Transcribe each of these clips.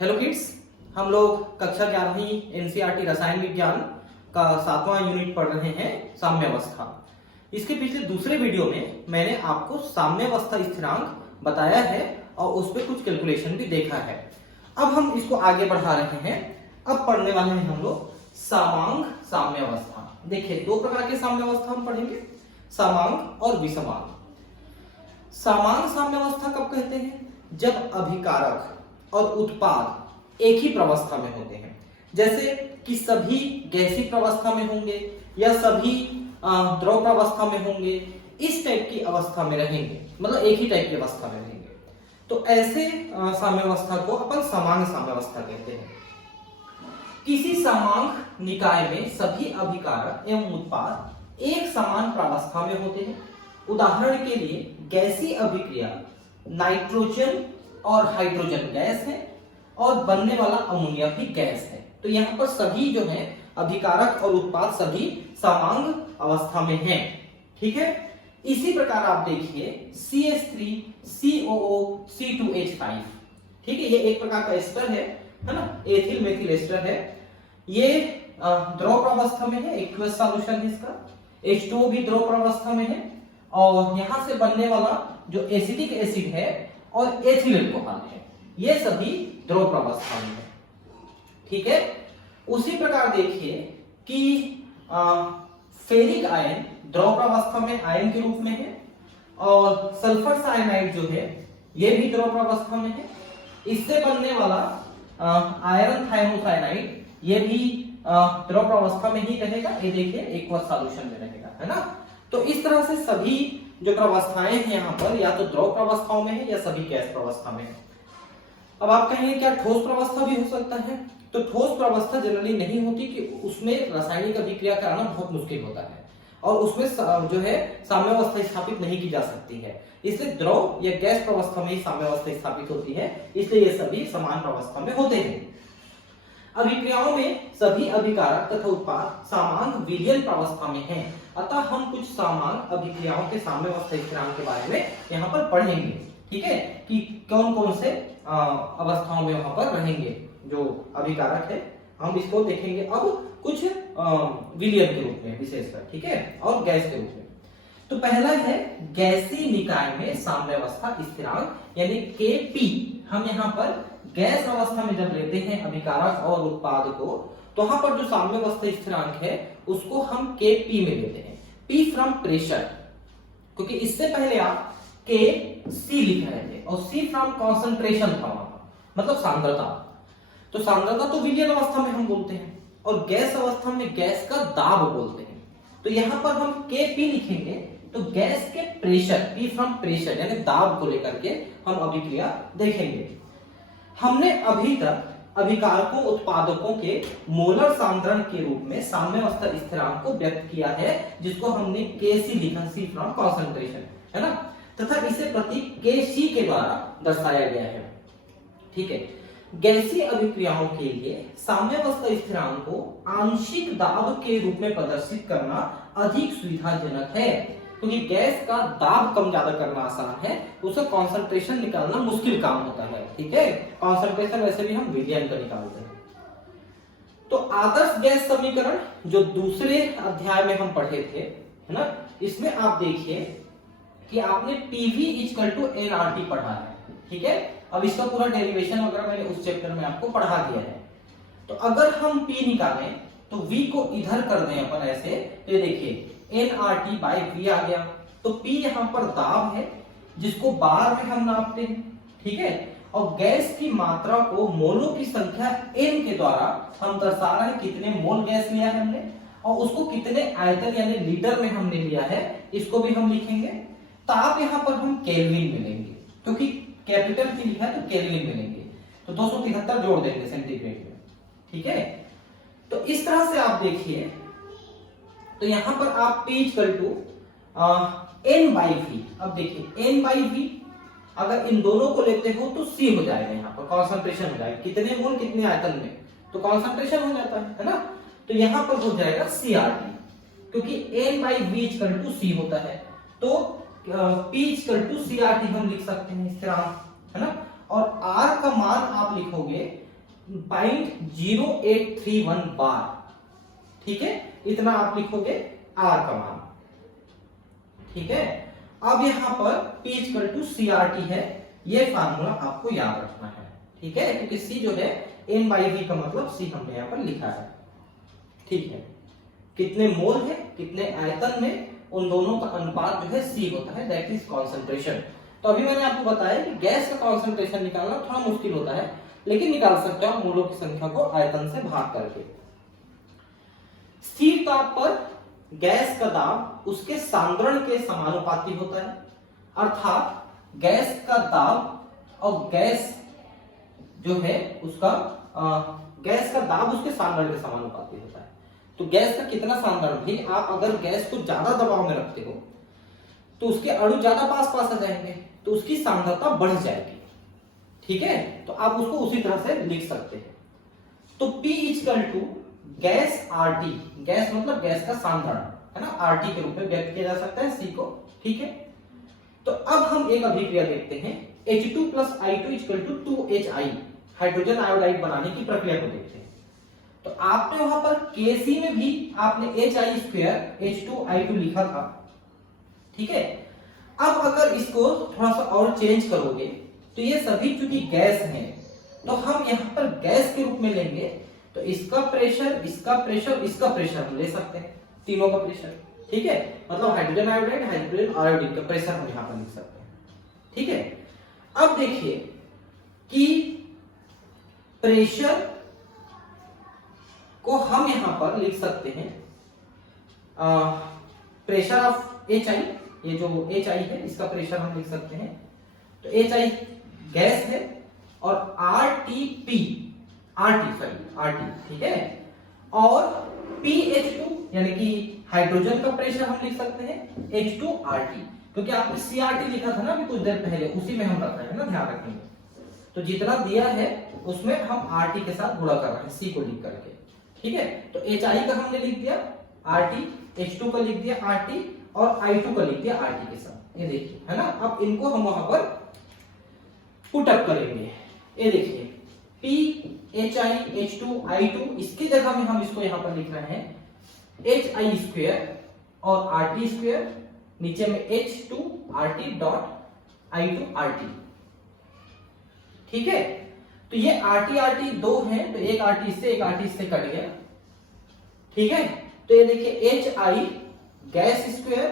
Hello kids, हम लोग कक्षा 11वीं एनसीईआरटी रसायन विज्ञान का 7वां यूनिट पढ़ रहे हैं साम्यावस्था। इसके पिछले दूसरे वीडियो में मैंने आपको साम्यावस्था स्थिरांक बताया है और उस पर कुछ कैलकुलेशन भी देखा है। अब हम इसको आगे बढ़ा रहे हैं। अब पढ़ने वाले हैं हम लोग समांग साम्यावस्था। देखिए, दो प्रकार के साम्यावस्था हम पढ़ेंगे, समांग और विषमांग। समांग साम्यावस्था कब कहते हैं? जब अभिकारक और उत्पाद एक ही प्रवस्था में होते हैं, जैसे कि सभी गैसीय प्रवस्था में होंगे या सभी द्रव प्रवस्था में होंगे, इस टाइप की अवस्था में रहेंगे, मतलब एक ही टाइप की अवस्था में रहेंगे, तो ऐसे साम्यावस्था को अपन समांग साम्यावस्था कहते हैं। किसी समांग निकाय में सभी अभिकारक एवं उत्पाद एक समान प्रावस्था में होते हैं। उदाहरण के लिए गैसीय अभिक्रिया नाइट्रोजन और हाइड्रोजन गैस है और बनने वाला अमोनिया भी गैस है। तो यहाँ पर सभी जो है अभिकारक और उत्पाद सभी समांग अवस्था में हैं। ठीक है, इसी प्रकार आप देखिए CH3 COO C2H5। ठीक है, ये एक प्रकार का एस्टर है ना, एथिल मेथिल एस्टर है। ये द्रव प्रवस्था में है, एक्वस सॉल्यूशन है इसका। H2O भी द्रव प्रवस्था में है और यहां से बनने वाला जो एसिटिक एसिड है और एथिल अल्कोहल है, ये सभी द्रव प्रवस्था में है। ठीक है, उसी प्रकार देखिए कि फेरिक आयन द्रव प्रवस्था में आयन के रूप में है और सल्फर साइनाइड जो है ये भी द्रव प्रवस्था में है। इससे बनने वाला आयरन थायोसाइनाइड ये भी द्रव प्रवस्था में ही रहेगा। ये देखिए एक्वस सॉल्यूशन में रहेगा, है ना। तो इस तरह से सभी जो प्रवस्थाएं हैं यहाँ पर या तो द्रव प्रवस्थाओं में है या सभी गैस प्रवस्था में है। अब आप कहेंगे क्या ठोस प्रवस्था भी हो सकता है? तो ठोस प्रवस्था जनरली नहीं होती कि उसमें रासायनिक अभिक्रिया कराना बहुत मुश्किल होता है और उसमें जो है साम्यावस्था स्थापित नहीं की जा सकती है। इसलिए द्रव या गैस प्रवस्था में ही साम्यावस्था स्थापित होती है, इसलिए ये सभी समान प्रवस्था में होते हैं। अभिक्रियाओं में सभी अभिकारक तथा उत्पाद समांग विलयन प्रवस्था में हैं। अतः हम कुछ समांग अभिक्रियाओं के साम्यावस्था स्थिरांक के बारे में यहाँ पर पढ़ेंगे। ठीक है, कि कौन कौन से अवस्थाओं में वहां पर रहेंगे जो अभिकारक है, हम इसको देखेंगे अब कुछ विलयन के रूप में विशेषकर। ठीक है, और गैस के रूप में। तो पहला है गैसीय निकाय में साम्यावस्था स्थिरांक यानी Kp। हम यहाँ पर गैस अवस्था में जब लेते हैं अभिकारक और उत्पाद को, तो वहां पर जो साम्यावस्था स्थिरांक है उसको हम Kp में लेते हैं, P फ्रॉम प्रेशर, क्योंकि इससे पहले आप Kc लिख रहे थे और C फ्रॉम कॉन्सेंट्रेशन था वहां, मतलब सांद्रता। तो सांद्रता तो विलयन अवस्था में हम बोलते हैं और गैस अवस्था में गैस का दाब बोलते हैं। तो यहाँ पर हम Kp लिखेंगे तो गैस के प्रेशर, P फ्रॉम प्रेशर यानी दाब को लेकर के हम अभिक्रिया देखेंगे। हमने अभी तक अभिकारकों उत्पादकों के मोलर सांद्रण के रूप में साम्यावस्था स्थिरांक को व्यक्त किया है, जिसको हमने Kc लिखा, C फ्रॉम कॉन्सेंट्रेशन, है ना, तथा इसे प्रतीक Kc के द्वारा दर्शाया गया है। ठीक है, गैसीय अभिक्रियाओं के लिए साम्यावस्था स्थिरांक को आंशिक दाब के रूप में प्रदर्शित करना अधिक सुविधाजनक है, क्योंकि गैस का दाब कम ज्यादा करना आसान है, उसका कॉन्सेंट्रेशन निकालना मुश्किल काम होता है। ठीक है, कॉन्सेंट्रेशन वैसे भी हम विलयन का निकालते हैं। तो आदर्श गैस समीकरण जो दूसरे अध्याय में हम पढ़े थे, है ना, इसमें आप देखिए कि आपने PV = nRT पढ़ा है। ठीक है, अब इसका पूरा डेरिवेशन वगैरह मैंने उस चैप्टर में आपको पढ़ा दिया है। तो अगर हम P निकालें तो V को इधर कर दें अपन ऐसे, तो ये देखिए nRT/V आ गया। तो P यहाँ पर दाब है जिसको बार में हम नापते हैं। ठीक है, और गैस की मात्रा को मोलों की संख्या n के द्वारा हम दर्शा रहे हैं, कितने मोल गैस लिया है हमने और उसको कितने आयतन यानी लीटर में हमने लिया है, इसको भी हम लिखेंगे। ताप यहाँ पर हम केल्विन में लेंगे, क्योंकि कैपिटल P लिखा है तो केल्विन में लेंगे, तो 273 जोड़ देंगे सेंटीग्रेड में। ठीक है, तो इस तरह से आप देखिए, तो यहां पर आप P = n/V। अब देखिए n/V अगर इन दोनों को लेते हो तो C हो जाएगा, यहाँ पर कॉन्सेंट्रेशन हो जाएगा, कितने मोल कितने आयतन में, तो कॉन्सेंट्रेशन हो जाता है ना। तो यहाँ पर हो जाएगा CRT, क्योंकि n/V = C होता है, तो P = CRT हम लिख सकते हैं स्थिरांक, है ना। और R का मान आप लिखोगे 0.0831 बार। ठीक है, इतना आप लिखोगे आर का मान। ठीक है, अब यहां पर P = CRT है, ये फार्मूला आपको याद रखना है। ठीक है, क्योंकि C जो है N/V का मतलब C हमने यहां पर लिखा है। ठीक है, कितने मोल है, कितने आयतन में, उन दोनों का अनुपात जो है C होता है, दैट इज कॉन्सेंट्रेशन। तो अभी मैंने आपको बताया कि गैस का कॉन्सेंट्रेशन निकालना थोड़ा मुश्किल होता है, लेकिन निकाल सकते हो मोलों की संख्या को आयतन से भाग करके। स्थिर ताप पर गैस का दाब उसके सांद्रण के समानुपाती होता है, अर्थात गैस का दाब और गैस जो है उसका गैस का दाब उसके सांद्रण के समानुपाती होता है। तो गैस का कितना सांद्रण भी, आप अगर गैस को ज्यादा दबाव में रखते हो तो उसके अणु ज्यादा पास पास आ जाएंगे, तो उसकी सांद्रता बढ़ जाएगी। ठीक है, तो आप उसको उसी तरह से लिख सकते हैं। तो P = गैस RT, गैस मतलब गैस का सांद्रण है ना, RT के रूप में व्यक्त किया जा सकता है C को। ठीक है, तो अब हम एक अभिक्रिया देखते हैं, H2 + I2 = 2HI, hydrogen iodide बनाने की प्रक्रिया को देखते हैं। तो आपने वहां पर Kc में भी आपने Hi2H2I2 लिखा था। ठीक है, अब अगर इसको थोड़ा सा और चेंज करोगे तो ये सभी चूंकि गैस हैं, तो हम यहाँ पर गैस के रूप में लेंगे, तो इसका प्रेशर, इसका प्रेशर, इसका प्रेशर हम ले सकते हैं, तीनों का प्रेशर। ठीक है, मतलब हाइड्रोजन आयोडाइड, हाइड्रोजन आयोडीन का प्रेशर हम यहाँ पर लिख सकते हैं। ठीक है, अब देखिए कि प्रेशर को हम यहां पर लिख सकते हैं प्रेशर ऑफ HI, ये जो HI है इसका प्रेशर हम लिख सकते हैं। तो HI गैस है और RT, ठीक है, और PH2 यानी कि हाइड्रोजन का प्रेशर हम लिख सकते हैं H2RT, क्योंकि आपने CRT लिखा था ना अभी कुछ देर पहले, उसी में हम रख रहे हैं ना, ध्यान रखेंगे। तो जितना दिया है उसमें हम RT के साथ गुणा कर रहे हैं C को लिख करके। ठीक है, तो HI का हमने लिख दिया RT, H2 का लिख दिया RT और I2 का लिख दिया RT के साथ, ये देखिए है ना। अब इनको हम वहां पर पुट अप करेंगे, ये देखिए PHI, H2, I2, इसकी जगह में हम इसको यहां पर लिख रहे हैं HI² और RT², नीचे में H2RT.I2RT। ठीक है, तो ये RT दो है, तो एक RT इससे एक RT इससे कट गया। ठीक है, तो ये देखिए HI gas square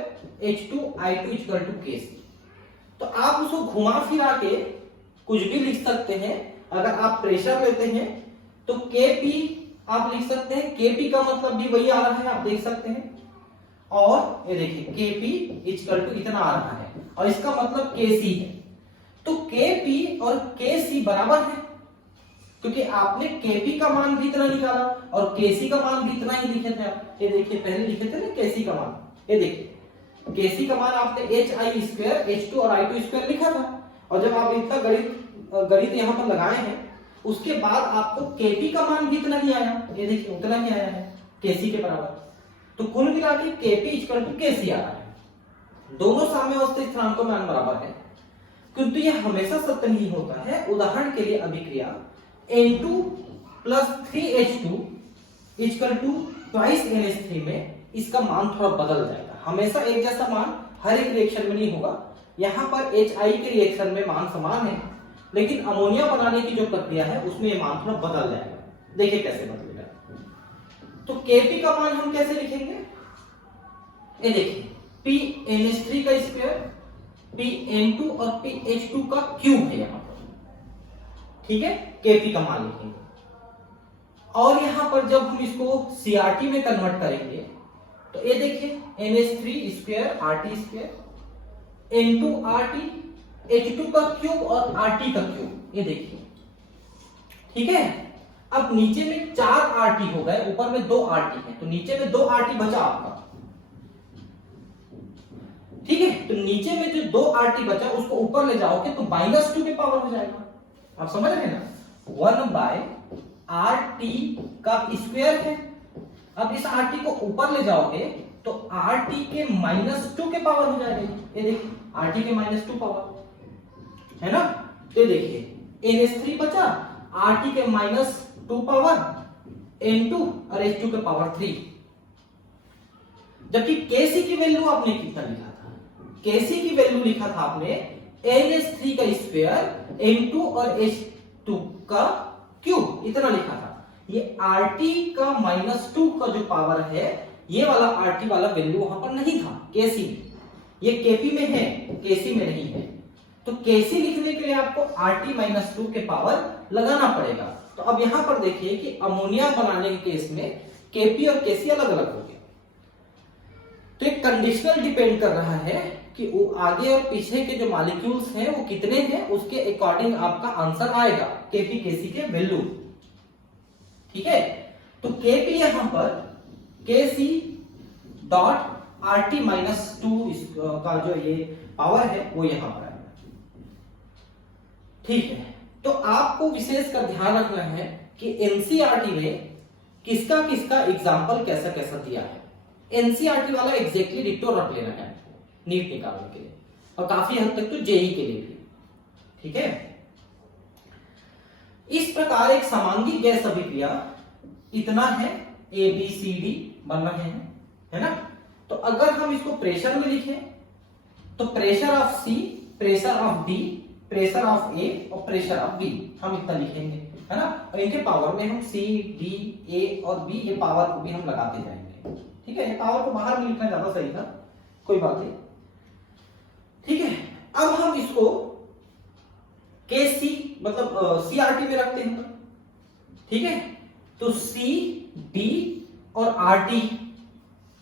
H2I2 = Kc। तो आप उसको घुमा फिरा के कुछ भी लिख सकते हैं। अगर आप प्रेशर लेते हैं तो Kp आप लिख सकते हैं, Kp का मतलब भी वही आ रहा है, आप देख सकते हैं। और ये देखिए Kp = इतना आ रहा है और इसका मतलब Kc है। तो Kp और Kc बराबर है, क्योंकि आपने Kp का मान भी इतना निकाला और Kc का मान भी इतना ही लिखे थे आप। ये देखिए पहले लिखे थे ना Kc का मान, ये देखिए Kc का मान आपने HI² H2 और I2² लिखा था, और जब आप इतना गणित यहाँ पर लगाए हैं उसके बाद आपको Kp का मान भी इतना ही आया, ये देखिए उतना ही आया है Kc के बराबर। तो कुल मिला के Kp = Kc आ रहा है। दोनों साम्यावस्थित स्थिरांकों में मान बराबर है, किंतु यह हमेशा सत्य नहीं होता है। उदाहरण के लिए अभिक्रिया N2 + 3H2 = 2 NH3 में इसका मान थोड़ा बदल जाएगा, हमेशा एक जैसा मान हर एक रिएक्शन में नहीं होगा। यहाँ पर HI के रिएक्शन में मान समान है, लेकिन अमोनिया बनाने की जो प्रक्रिया है उसमें ये मान थोड़ा बदल जाएगा। देखिए कैसे बदलेगा। तो Kp का मान हम कैसे लिखेंगे, ये देखिए PNH3 का स्क्वायर, PN2 और PH2 का क्यूब है यहाँ पर। ठीक है, Kp का मान लिखेंगे। और यहां पर जब हम इसको CRT में कन्वर्ट करेंगे तो ये देखिए NH3² RT², N2RT, H2 का क्यूब और RT का क्यूब, ये देखिए। ठीक है, अब नीचे में 4 RT हो गए, ऊपर में 2 RT है, तो नीचे में 2 RT बचा आपका। ठीक है, तो नीचे में जो 2 RT बचा उसको ऊपर ले जाओगे तो -2 के पावर हो जाएगा। आप समझ रहे हैं ना, 1/RT का स्क्वायर है। अब इस RT को ऊपर ले जाओगे तो RT के -2 के पावर हो जाएगा। ये देखिए RT के -2 पावर है ना। तो देखिए NH3 बचा, RT के -2 पावर N2 और H2 के पावर 3। जबकि Kc की वैल्यू आपने कितना लिखा था? Kc की वैल्यू लिखा था आपने NH3 का स्क्वायर N2 और H2 का क्यूब, इतना लिखा था। ये RT का -2 का जो पावर है, ये वाला RT वाला वैल्यू वहां पर नहीं था Kc में, ये Kp में है, Kc में नहीं है। तो Kc लिखने के लिए आपको RT -2 के पावर लगाना पड़ेगा। तो अब यहां पर देखिए कि अमोनिया बनाने के केस में Kp और Kc अलग अलग हो गए। तो एक कंडीशनल डिपेंड कर रहा है कि वो आगे और पीछे के जो मॉलिक्यूल्स हैं वो कितने हैं, उसके अकॉर्डिंग आपका आंसर आएगा Kp Kc के वैल्यू। ठीक है, तो Kp यहां पर Kc डॉट RT -2 का जो ये पावर है वो यहां पर आएगा। ठीक है, तो आपको विशेष कर ध्यान रखना है कि एनसीईआरटी में किसका किसका एग्जाम्पल कैसा कैसा दिया है। एनसीईआरटी वाला एग्जैक्टली डिक्टो रख लेना है नीट निकालने के लिए, और काफी हद तक तो जेई के लिए भी। ठीक है, इस प्रकार एक समांगी गैस अभिक्रिया इतना है, ए बी सी डी बन रहे हैं, है ना। तो अगर हम इसको प्रेशर में लिखें तो pressure of C, pressure of D, pressure of A और प्रेशर ऑफ बी, हम इतना लिखेंगे, है ना। और इनके पावर में हम सी डी ए और बी, ये पावर को भी हम लगाते जाएंगे। ठीक है, ये पावर को बाहर में लिखना ज्यादा सही था, कोई बात नहीं। ठीक है, अब हम इसको के सी मतलब सीआरटी में रखते हैं। ठीक है, तो सी डी और आरटी,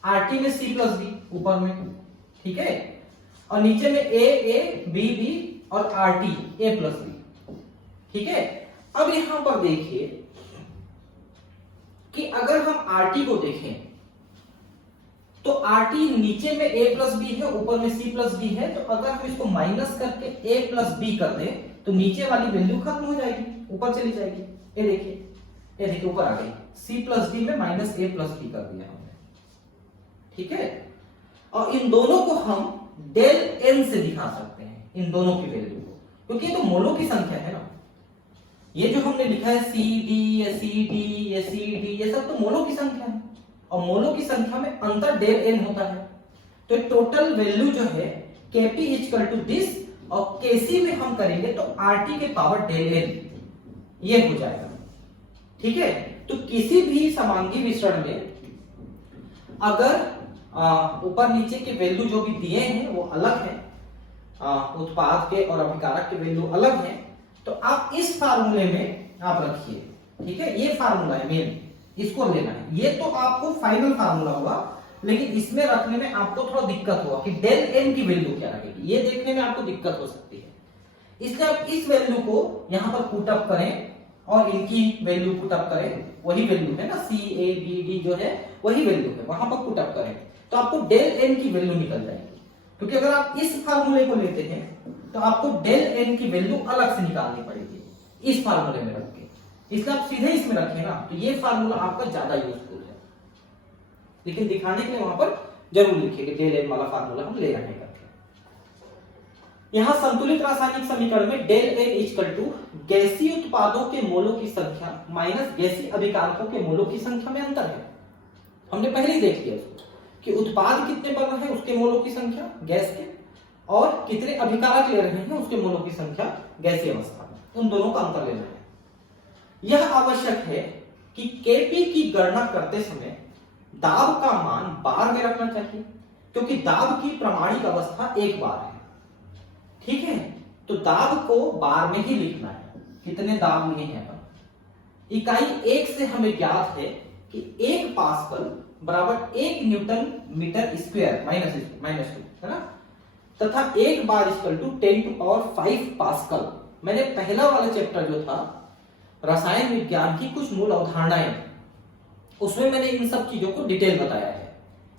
आरटी में सी प्लस डी ऊपर में, ठीक है, और नीचे में ए बी बी और आरटी ए प्लस बी। ठीक है, अब यहां पर देखिए कि अगर हम आरटी को देखें तो आरटी नीचे में ए प्लस बी है, ऊपर में सी प्लस डी है। तो अगर हम इसको माइनस करके ए प्लस बी कर दें तो नीचे वाली वैल्यू खत्म हो जाएगी, ऊपर चली जाएगी। ये देखिए ऊपर आ गई, सी प्लस डी में माइनस ए प्लस बी कर दिया हमने। ठीक है, और इन दोनों को हम डेल एन से दिखा सकते हैं, इन दोनों की वैल्यू को, क्योंकि ये तो मोलों की संख्या है ना। ये जो हमने लिखा है सी डी, ये सी डी, ये सी डी, ये सब तो मोलों की संख्या है, और मोलों की संख्या में अंतर डेल एन होता है। तो टोटल वैल्यू जो है Kp इक्वल टू दिस, और Kc में हम करेंगे तो Rt के पावर डेल एन, ये हो जाएगा। ठीक है, तो किसी भी समांगी मिश्रण में अगर ऊपर नीचे के वैल्यू जो भी दिए हैं वो अलग है, उत्पाद के और अभिकारक के वैल्यू अलग है, तो आप इस फार्मूले में आप रखिए। ठीक है, ये फार्मूला है मेन, इसको लेना है। ये तो आपको फाइनल फार्मूला होगा, लेकिन इसमें रखने में आपको थोड़ा दिक्कत होगा कि डेल एन की वैल्यू क्या रहेगी, ये देखने में आपको दिक्कत हो सकती है। इसलिए आप इस वैल्यू को यहां पर पुट अप करें और इनकी वैल्यू पुट अप करें, वही वैल्यू है ना, सी ए बी डी जो है वही वैल्यू है, वहां पर पुट अप करें तो आपको डेल एन की वैल्यू निकल जाएगी। क्योंकि अगर आप इस फार्मूले को लेते हैं तो आपको डेल एन की वैल्यू अलग से निकालनी पड़ेगी इस फार्मूले में रख के, इसलिए आप सीधे इसमें रखें ना, तो ये फार्मूला आपका ज्यादा यूजफुल है। लेकिन दिखाने के लिए वहां पर जरूर लिखिए कि डेल एन वाला फार्मूला हम ले रहे हैं करके। यहां संतुलित रासायनिक समीकरण में डेल एन इक्वल टू गैसीय उत्पादों के मोलों की संख्या माइनस गैसीय अभिकारकों के मोलों की संख्या में अंतर है। हमने पहले ही देख लिया उसको कि उत्पाद कितने बन रहे हैं उसके मोलों की संख्या गैस के, और कितने अभिकारक ले रहे हैं उसके मोलों की संख्या गैसीय अवस्था में, उन दोनों का अंतर लेना है। यह आवश्यक है कि Kp की गणना करते समय दाब का मान बार में रखना चाहिए, क्योंकि दाब की प्रामाणिक अवस्था एक बार है। ठीक है, तो दाब को बार में ही लिखना है, कितने दाब लिए हैं। इकाई 1 से हमें ज्ञात है कि 1 पास्कल बराबर 1 न्यूटन मीटर स्क्वायर माइनस 2 है ना, तथा 1 बार इक्वल टू 10⁵ पास्कल। मैंने पहला वाला चैप्टर जो था रसायन विज्ञान की कुछ मूल अवधारणाएं, उसमें मैंने इन सब चीजों को डिटेल बताया है।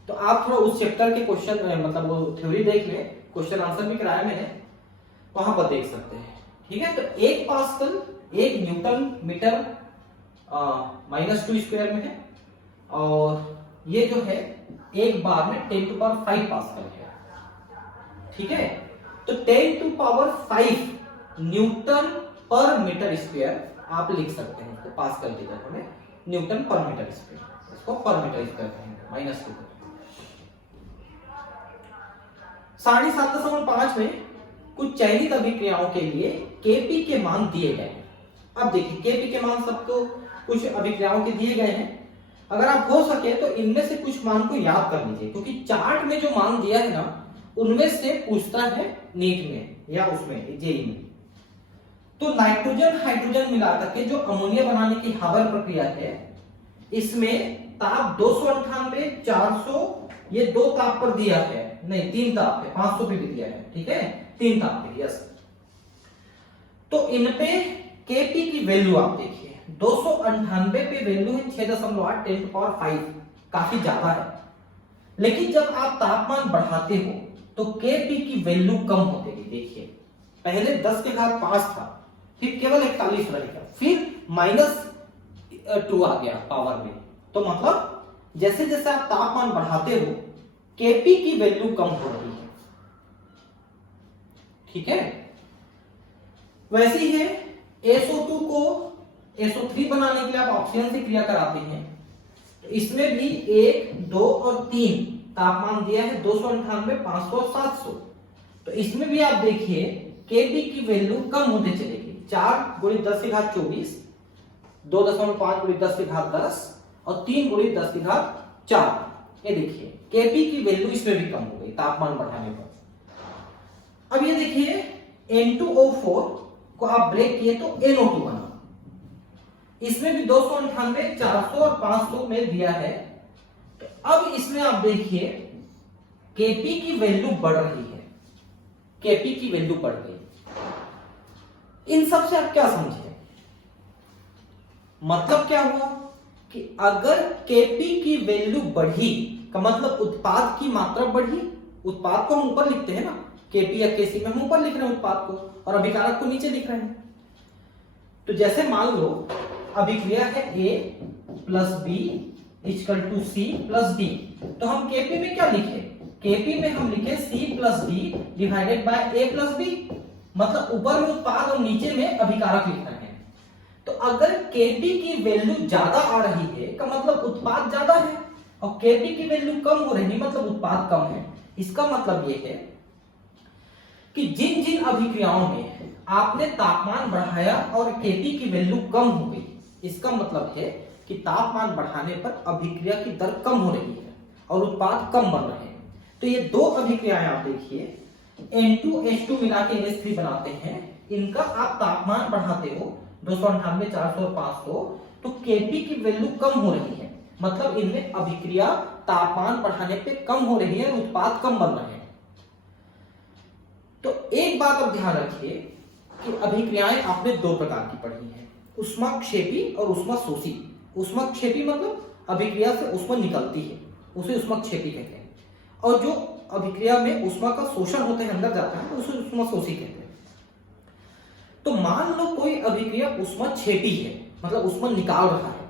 तो आप थोड़ा उस चैप्टर के क्वेश्चन मतलब वो थ्योरी देख लें, क्वेश्चन आंसर भी कराया मैंने, वहां पर देख सकते हैं। ठीक है, तो 1 पास्कल 1 न्यूटन मीटर -2 स्क्वायर में है, और ये जो है 1 बार में 10⁵ पास्कल है। ठीक है, तो 10⁵ न्यूटन पर मीटर स्क्वायर आप लिख सकते हैं उसको पास्कल की जगह में न्यूटन पर मीटर स्क्वायर, इसको पर मीटर स्क्वायर कहेंगे -2। 7.5 में कुछ चयनित अभिक्रियाओं के लिए Kp के मान दिए गए हैं। अब देखिए Kp के मान सबको कुछ अभिक्रियाओं के दिए गए हैं। अगर आप हो सके तो इनमें से कुछ मान को याद कर लीजिए, क्योंकि चार्ट में जो मान दिया है ना उनमें से पूछता है नीट में या उसमें जेई में। तो नाइट्रोजन हाइड्रोजन मिलाकर के जो अमोनिया बनाने की हावर प्रक्रिया है, इसमें ताप 298, 400 ये 2 ताप पर दिया है, नहीं 3 ताप है, 500 पे भी दिया है, ठीक है 3 ताप पे, यस। तो इन पे Kp की वैल्यू आप देखिए 298 पे वैल्यू है 6.8 10⁵, काफी ज्यादा है। लेकिन जब आप तापमान बढ़ाते हो तो Kp की वैल्यू कम होती है। देखिए पहले 10⁵ था, फिर केवल 41 रहेगा, फिर -2 आ गया पावर में। तो मतलब जैसे जैसे आप तापमान बढ़ाते हो Kp की वैल्यू कम हो रही है, ठीक है। वैसे ही है SO2 को SO3 बनाने के लिए आप ऑक्सीजन से क्रिया कराते हैं, तो इसमें भी 1, 2 और 3 तापमान दिया है 298, 500 और 700। तो इसमें भी आप देखिए Kp की वैल्यू कम होते चलेगी, 4 × 10⁻24, 2.5 × 10⁻10 और 3 × 10⁴। ये देखिए Kp की वैल्यू इसमें भी कम हो गई तापमान बढ़ाने पर। अब ये देखिए N2O4 को आप ब्रेक किए तो NO2 बना, इसमें भी 298, 400 और 500 में दिया है। तो अब इसमें आप देखिए Kp की वैल्यू बढ़ रही है, Kp की वैल्यू बढ़ गई। इन सब से आप क्या समझे, मतलब क्या हुआ कि अगर Kp की वैल्यू बढ़ी का मतलब उत्पाद की मात्रा बढ़ी। उत्पाद को हम ऊपर लिखते हैं ना, Kp या Kc में हम ऊपर लिख रहे हैं उत्पाद को और अभिकारक को नीचे लिख रहे हैं। तो जैसे मान लो अभिक्रिया है A + B = C + D, तो हम Kp में क्या लिखे, Kp में हम लिखे C + D / A + B, मतलब ऊपर में उत्पाद और नीचे में अभिकारक लिख रहे हैं। तो अगर Kp की वैल्यू ज्यादा आ रही है का मतलब उत्पाद ज्यादा है, और Kp की वैल्यू कम हो रही है मतलब उत्पाद कम है। इसका मतलब यह है कि जिन जिन अभिक्रियाओं में आपने तापमान बढ़ाया और Kp की वैल्यू कम हो गई, इसका मतलब है कि तापमान बढ़ाने पर अभिक्रिया की दर कम हो रही है और उत्पाद कम बन रहे हैं। तो ये 2 अभिक्रियाएं आप देखिए N2H2 मिला के NH3 बनाते हैं, इनका आप तापमान बढ़ाते हो 298, 400 और 500, तो Kp की वैल्यू कम हो रही है, मतलब इनमें अभिक्रिया तापमान बढ़ाने पे कम हो रही है, उत्पाद कम बन रहे हैं। तो एक बात अब ध्यान रखिए कि अभिक्रियाएं आपने 2 प्रकार की पढ़ी हैं, ऊष्माक्षेपी और ऊष्माशोषी। ऊष्माक्षेपी मतलब अभिक्रिया से ऊष्मा निकलती है, उसे ऊष्माक्षेपी कहते हैं, और जो अभिक्रिया में ऊष्मा का शोषण होते हैं, अंदर जाता है, तो उसे ऊष्माशोषी कहते हैं। तो मान लो कोई अभिक्रिया ऊष्माक्षेपी है, मतलब ऊष्मा निकाल रहा है,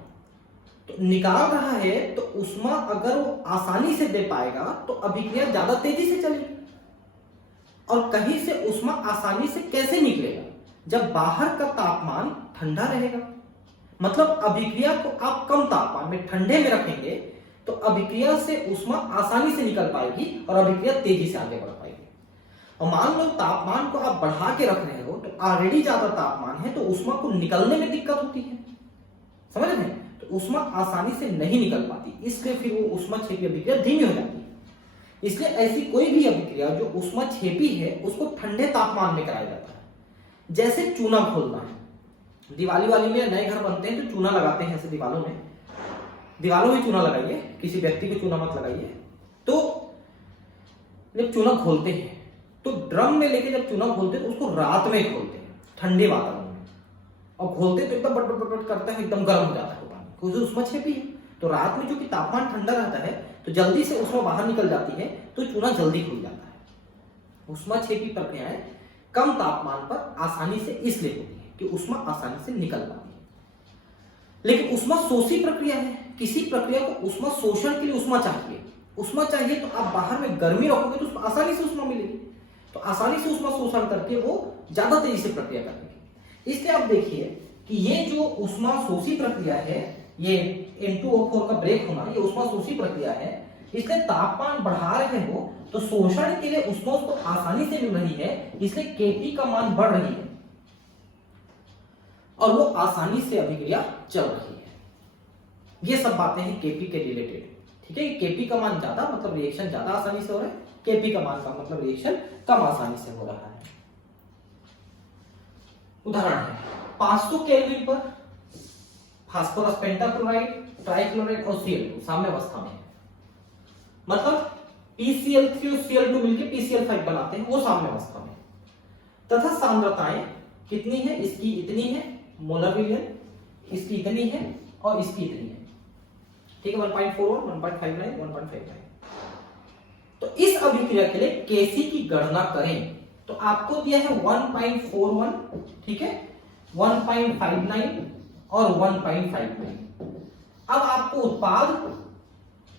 तो निकाल रहा है तो ऊष्मा अगर वो आसानी से दे पाएगा तो अभिक्रिया ज्यादा तेजी से चलेगी। और कहीं से ऊष्मा आसानी से कैसे निकलेगा, जब बाहर का तापमान ठंडा रहेगा। मतलब अभिक्रिया को आप कम तापमान में ठंडे में रखेंगे तो अभिक्रिया से ऊष्मा आसानी से निकल पाएगी और अभिक्रिया तेजी से आगे बढ़ पाएगी। और मान लो तापमान को आप बढ़ा के रख रहे हो, तो ऑलरेडी ज्यादा तापमान है तो ऊष्मा को निकलने में दिक्कत होती है, समझ रहे हैं। तो ऊष्मा आसानी से नहीं निकल पाती, इसलिए फिर वो ऊष्माक्षेपी अभिक्रिया धीमी हो जाती है। इसलिए ऐसी कोई भी अभिक्रिया जो ऊष्माक्षेपी है उसको ठंडे तापमान में कराया जाता है। जैसे चूना घोलना है, दिवाली वाली में नए घर बनते हैं तो चूना लगाते हैं, ऐसे दीवारों में चूना लगाइए, किसी व्यक्ति को चूना मत लगाइए। तो जब चूना घोलते हैं तो ड्रम में लेके जब चूना घोलते हैं तो उसको रात में घोलते हैं ठंडे वातावरण में, और घोलते तो एकदम बट बट बट करता है, एकदम गर्म हो जाता है पानी, क्योंकि ऊष्माक्षेपी है। तो रात में जो कि तापमान ठंडा रहता है तो जल्दी से ऊष्मा बाहर निकल जाती है, तो चूना जल्दी घुल जाता है। ऊष्माक्षेपी प्रक्रियाएं कम तापमान पर आसानी से इसलिए होती है कि ऊष्मा आसानी से निकल पाती है। लेकिन ऊष्माशोषी प्रक्रिया है, किसी प्रक्रिया को ऊष्मा शोषण के लिए ऊष्मा चाहिए तो आप बाहर में गर्मी रखोगे तो आसानी से ऊष्मा मिलेगी, तो आसानी से ऊष्मा शोषण करके वो ज्यादा तेजी से प्रक्रिया करेगी। इसलिए आप देखिए कि ये जो ऊष्माशोषी प्रक्रिया है, ये N2O4 का ब्रेक होना, ये ऊष्माशोषी प्रक्रिया है, इसलिए तापमान बढ़ा रहे हो तो शोषण के लिए ऊष्मा उसको आसानी से मिल रही है, इसलिए Kp का मान बढ़ रही है और वो आसानी से अभिक्रिया चल रही है। ये सब बातें हैं Kp के रिलेटेड, ठीक है। Kp का मान ज्यादा मतलब रिएक्शन ज्यादा आसानी से हो रहा है, Kp का मान कम मतलब रिएक्शन कम आसानी से हो रहा है। उदाहरण है 500 केल्विन पर फास्फोरस पेंटाक्लोराइड, ट्राइक्लोराइड और Cl2 साम्यावस्था में, मतलब PCl3 और Cl2 मिलकर PCl5 बनाते हैं, वो साम्यावस्था में। तथा सांद्रताएं कितनी है, इसकी इतनी है मोलर विलयन, इसकी इतनी है और इसकी इतनी है, ठीक है। 1.41, 1.59, 1.59। तो इस अभिक्रिया के लिए Kc की गणना करें तो आपको दिया है 1.41, ठीक है, 1.59 और 1.59। अब आपको उत्पाद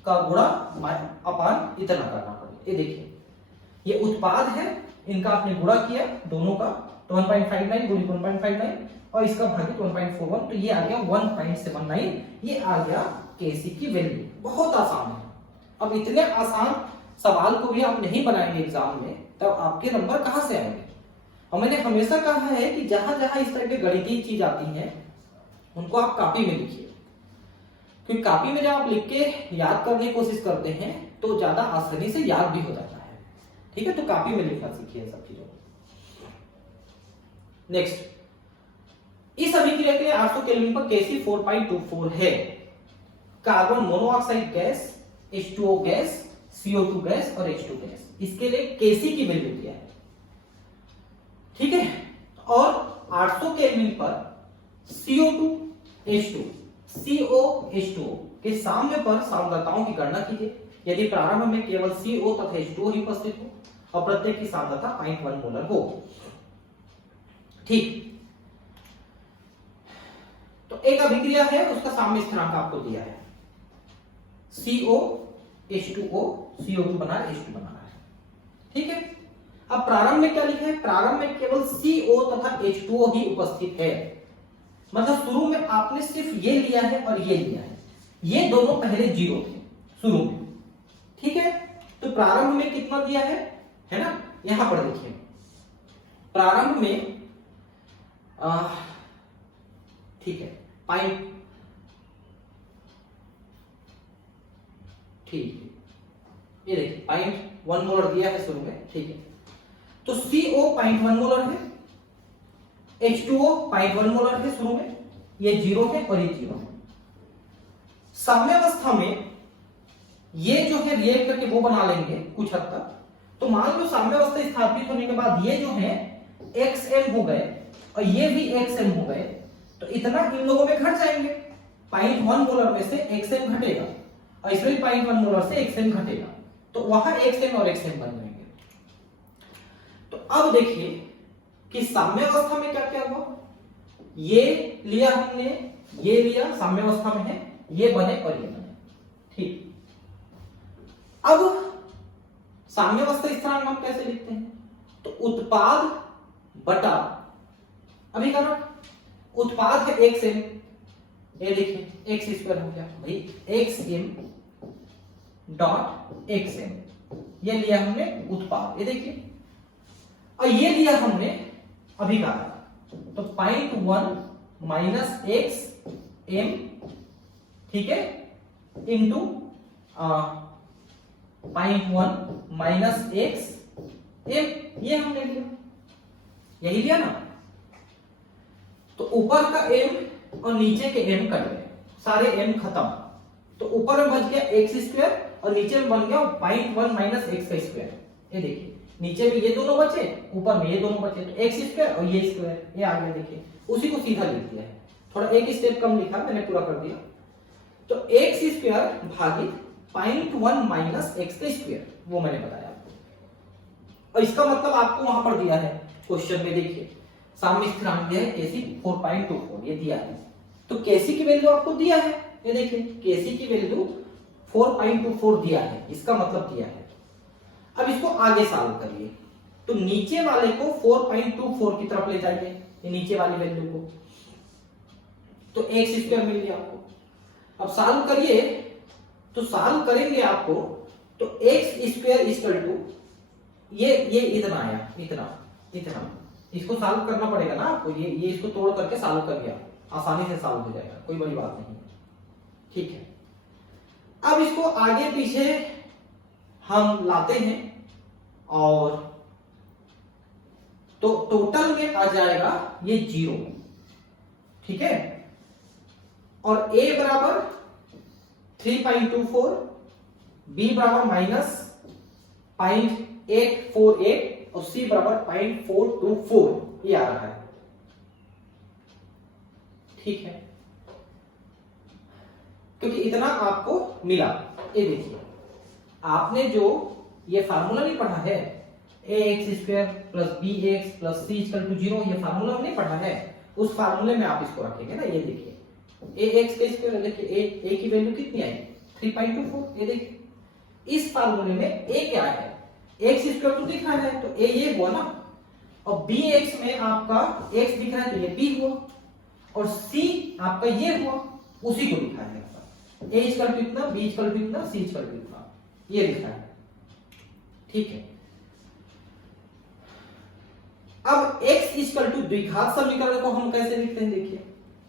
का गुणा अपान इतना करना पड़ेगा। ये देखिए, ये उत्पाद है, इनका आपने गुणा किया दोनों का, तो 1.59 गुणित 1.59 और इसका भागित 1.41, तो ये आ गया 1.79। ये आ गया Kc की वैल्यू। बहुत आसान है। अब इतने आसान सवाल को भी आप नहीं बनाएंगे एग्जाम में, तब आपके नंबर कहां से आएंगे। और मैंने हमेशा कहा है कि जहां जहां इस तरह के गणितीय चीज आती हैं उनको आप कॉपी में लिखिए, क्योंकि कॉपी में जब आप लिख के याद करने की कोशिश करते हैं तो ज्यादा आसानी से याद भी हो जाता है, ठीक है। तो कॉपी में लिखना सीखिए सब चीजों को। नेक्स्ट, इस अभिक्रिया के लिए 800 केल्विन पर Kc 4.24 है। Carbon monoxide gas, H2O gas, CO2 gas और H2 गैस, इसके लिए Kc की वैल्यू दिया है, ठीक है। और 800 केल्विन पर CO2, H2, COH2O के साम्य पर सांद्रताओं की गणना कीजिए यदि प्रारंभ में केवल CO तथा H2O ही उपस्थित हो और प्रत्येक की सांद्रता 0.1 मोलर हो, ठीक। तो एक अभिक्रिया है, उसका साम्य स्थिरांक आपको दिया है, CO H2O, CO2 बना रहा है, H2 बना रहा है, ठीक है। अब प्रारंभ में क्या लिखा है, प्रारंभ में केवल CO तथा H2O ही उपस्थित है, मतलब शुरू में आपने सिर्फ ये लिया है और ये लिया है, ये दोनों पहले जीरो थे शुरू में, ठीक है। तो प्रारंभ में कितना दिया है ना, यहां पर देखिए प्रारंभ में ठीक है, पाइप, ठीक है, ये देखिए 0.1 मोलर दिया है शुरू में, ठीक है। तो CO 0.1 मोलर है, H2O 0.1 मोलर है शुरू में, ये जीरो है और ये जीरो है। साम्यावस्था में ये जो है रिएक्ट करके वो बना लेंगे कुछ हद तक। तो मान लो साम्यावस्था स्थापित होने के बाद ये जो है XM हो गए और ये भी XM हो गए, तो इतना इन लोगों में घट जाएंगे। 0.1 मोलर में से XM घटेगा और इसमें 0.1 मोलर से XM घटेगा, तो वहां XM और XM बन जाएंगे। तो अब देखिए कि साम्यावस्था में क्या क्या हुआ, ये लिया हमने, ये लिया, साम्यावस्था में है, ये बने और ये बने, ठीक। अब साम्यावस्था स्थिरांक हम कैसे लिखते हैं, तो उत्पाद बटा अभिकारक, उत्पाद है XM, ये देखिए x स्क्वायर हो गया भाई, XM डॉट XM, ये लिया हमने उत्पाद, ये देखिए, और ये लिया हमने अभिकारक, तो 0.1 माइनस XM, ठीक है, इंटू 0.1 माइनस XM, ये हमने लिया, यही लिया ना। तो ऊपर का M और नीचे के M कट गए, सारे M खत्म, तो ऊपर में बच गया x स्क्वायर और नीचे में बन गया 0.1 माइनस x का स्क्वायर। ये देखिए नीचे में ये दोनों बचे, ऊपर में ये दोनों बचे, तो x स्क्वायर और ये स्क्वायर, ये आ गया, देखिए उसी को सीधा लिख दिया है, थोड़ा एक स्टेप कम लिखा, मैंने पूरा कर दिया। तो x स्क्वायर भागित 0.1 माइनस x का स्क्वायर, वो मैंने बताया आपको, और इसका मतलब आपको वहां पर दिया है क्वेश्चन में, देखिए साम्य स्थिरांक दिया है Kc 4.24, ये दिया है, तो Kc की वैल्यू आपको दिया है, ये देखिए Kc की वैल्यू 4.24 दिया है, इसका मतलब दिया है। अब इसको आगे सॉल्व करिए, तो नीचे वाले को 4.24 की तरफ ले जाइए, ये नीचे वाली वैल्यू को, तो एक्स स्क्वायर मिल गया आपको। अब सॉल्व करिए, तो सॉल्व करेंगे आपको तो एक्स स्क्वायर इक्वल टू ये इतना आया, इतना इसको सॉल्व करना पड़ेगा ना आपको, ये इसको तोड़ करके सॉल्व कर दिया, आसानी से सॉल्व हो जाएगा, कोई बड़ी बात नहीं। ठीक है, अब इसको आगे पीछे हम लाते हैं और तो टोटल में आ जाएगा ये 0। ठीक है, और a बराबर 3.24, b बराबर -0.848 और c बराबर 0.424 ये आ रहा है। ठीक है, क्योंकि इतना आपको मिला। ये देखिए, आपने जो ये फार्मूला नहीं पढ़ा है ax square plus bx plus c equal to 0, ये फार्मूला नहीं पढ़ा है, उस फार्मूले में आप इसको रखेंगे ना। ये देखिए ax का स्क्वायर, देखिए a की वैल्यू कितनी आई 3.24। ये देखिए इस फार्मूले में a क्या है, x स्क्वायर तो दिख रहा है तो a ये हुआ ना, और bx में आपका x दिख रहा है तो ये b हुआ, और c आपका ये हुआ, उसी को लिखा है a इक्वल टू इतना, b इक्वल टू इतना, c इक्वल टू इतना, ये लिखा है। ठीक है, अब x इक्वल टू द्विघात समीकरण को हम कैसे लिखते हैं, देखिए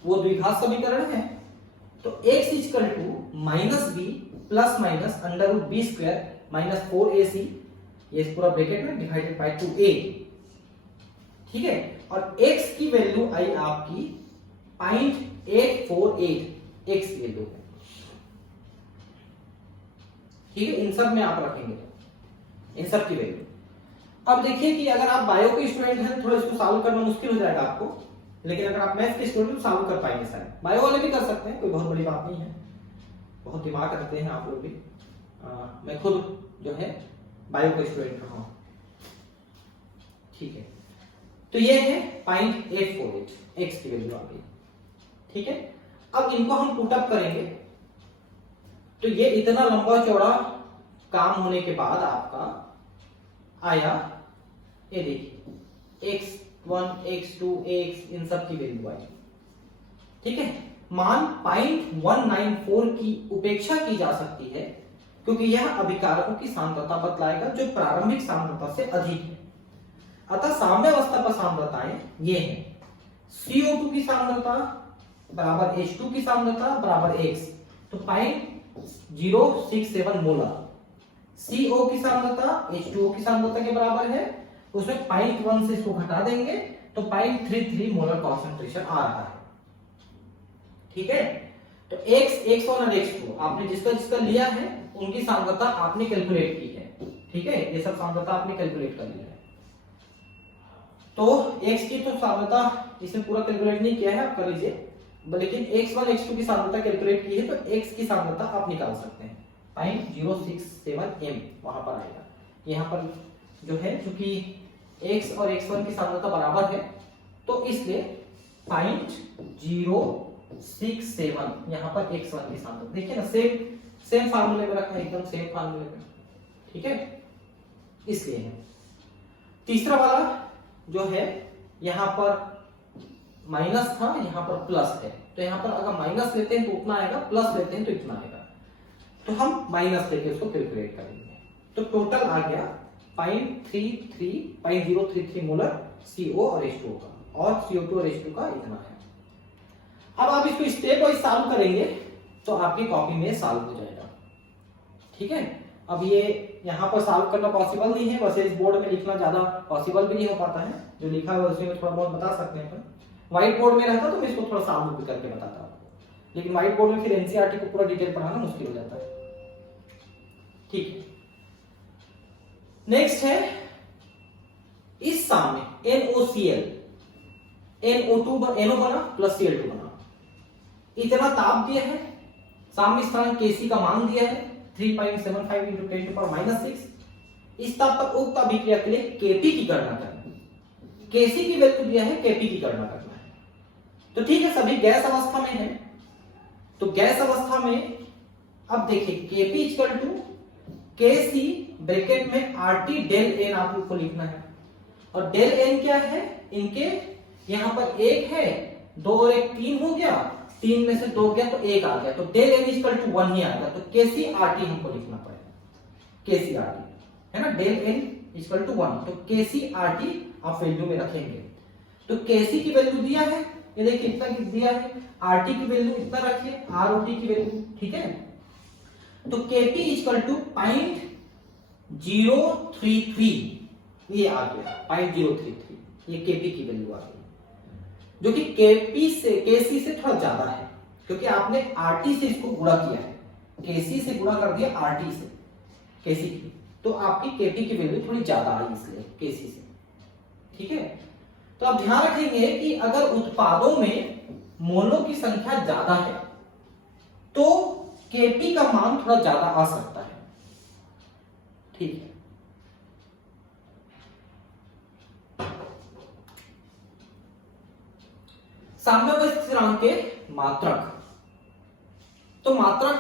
वो द्विघात समीकरण है, तो x equal to minus B plus minus under root B square minus 4ac, ये पूरा ब्रैकेट में डिवाइडेड बाय 2a। ठीक है, और x की वैल्यू आई आपकी 0.848 x की वैल्यू। ठीक है, इन सब में आप रखेंगे इन सब की वैल्यू। अब देखिए कि अगर आप बायो के स्टूडेंट हैं थोड़ा इसको सॉल्व करना मुश्किल हो जाएगा आपको, लेकिन अगर आप मैथ के स्टूडेंट तो सॉल्व कर पाएंगे शायद, बायो वाले भी कर सकते हैं, कोई बहुत बड़ी बात नहीं है, बहुत दिमाग रखते हैं आप लोग भी। मैं खुद जो है बायो का स्टूडेंट रहा हूं। ठीक है, तो ये है 0.848 x की वैल्यू आ गई। ठीक है, अब इनको हम पुट अप करेंगे तो ये इतना लंबा चौड़ा काम होने के बाद आपका आया, ये देखिए x1 x2 x इन सब की वैल्यू आई। ठीक है, मान 0.194 की उपेक्षा की जा सकती है क्योंकि यह अभिकारकों की सांद्रता बतलाएगा जो प्रारंभिक सांद्रता से अधिक है। अतः साम्यावस्था पर सांद्रताएं ये हैं, CO2 की सांद्रता बराबर H2 की सांद्रता बराबर x, तो 0.067 मोलर। CO की सांद्रता H2O की सांद्रता के बराबर है, उसमें 0.1 से इसको घटा देंगे तो 0.33 मोलर कॉन्सेंट्रेशन आ रहा है। ठीक है, तो x1 और x2 आपने जिसका जिसका लिया है उनकी सांद्रता आपने कैलकुलेट की है। ठीक है, ये सब सांद्रता आपने कैलकुलेट कर लिया है। तो x की तो सांद्रता इसमें पूरा कैलकुलेट नहीं किया है, आप कर लीजिए, लेकिन x1 x2 की सांद्रता कैलकुलेट की है तो x की सांद्रता आप निकाल सकते हैं 0.067 m वहां पर आएगा। यहाँ पर जो है क्योंकि x और x1 की सांद्रता बराबर है तो इसलिए 0.067 यहाँ पर x1 की सांद्रता, देखिए ना सेम फार्मूले में रखा है, एकदम सेम फार्मूले में। ठीक है, इसलिए है। तीसरा वाला जो है यहाँ पर माइनस था, यहाँ पर प्लस है, तो यहाँ पर अगर माइनस लेते हैं तो उतना आएगा, प्लस लेते हैं तो इतना आएगा, तो हम माइनस लेके उसको कैलकुलेट करेंगे। तो टोटल आ गया 0.33 मोलर CO और H2O का, और CO2 और H2 का इतना है। अब आप इसको स्टेप वाइज सॉल्व करेंगे तो आपकी कॉपी में सॉल्व हो जाएगा। ठीक है, अब ये यहाँ पर सॉल्व करना पॉसिबल नहीं है, वैसे इस बोर्ड में लिखना ज्यादा पॉसिबल भी नहीं हो पाता है, जो लिखा हुआ है उसमें थोड़ा बहुत बता सकते हैं। व्हाइट बोर्ड में रहता तो मैं इसको थोड़ा सॉल्व भी करके बताता आपको, लेकिन व्हाइट बोर्ड में फिर एनसीईआरटी को पूरा डिटेल पढ़ाना मुश्किल हो जाता है। ठीक है, नेक्स्ट है इस सामने NOCl, NO बना प्लस Cl2 बना, इतना ताप दिया है, साम्य स्थानांक Kc का मान दिया है 3.75 × 10⁻⁶। इस ताप पर उक्त अभिक्रिया के लिए Kp की गणना करना, Kc की वैल्यू दिया है, Kp की गणना करना है। तो ठीक है, सभी गैस अवस्था में है, तो गैस अवस्था में अब देखिए Kp equal to Kc bracket में RT डेल N आपको लिखना है, और डेल N क्या है, इनके यहाँ पर 1 है, 2 और 1 3 हो गया, 3 में से 2 गया तो 1 आ गया, तो डेल n इक्वल टू 1 ही आएगा। तो KCRT हमको लिखना पड़ेगा, KCRT है ना, डेल n इक्वल टू 1, तो KCRT आप वैल्यू में रखेंगे। तो KC की वैल्यू दिया है, ये देखिए इतना दिया है, RT की वैल्यू इतना रखिए, ROT की वैल्यू, ठीक है। तो KP इक्वल टू 0.033 ये आ गया, 0.033 ये KP की वैल्यू आ गई, जो कि KC से थोड़ा ज्यादा है, क्योंकि आपने RT से इसको गुणा किया है, KC से गुणा कर दिया RT से, KC की, तो आपकी KP की वैल्यू थोड़ी ज्यादा आई इसलिए KC से, ठीक है। तो आप ध्यान रखेंगे कि अगर उत्पादों में मोलों की संख्या ज्यादा है तो KP का मान थोड़ा ज्यादा आ सकता है, ठीक है। साम्यावस्था स्थिरांक के मात्रक, तो मात्रक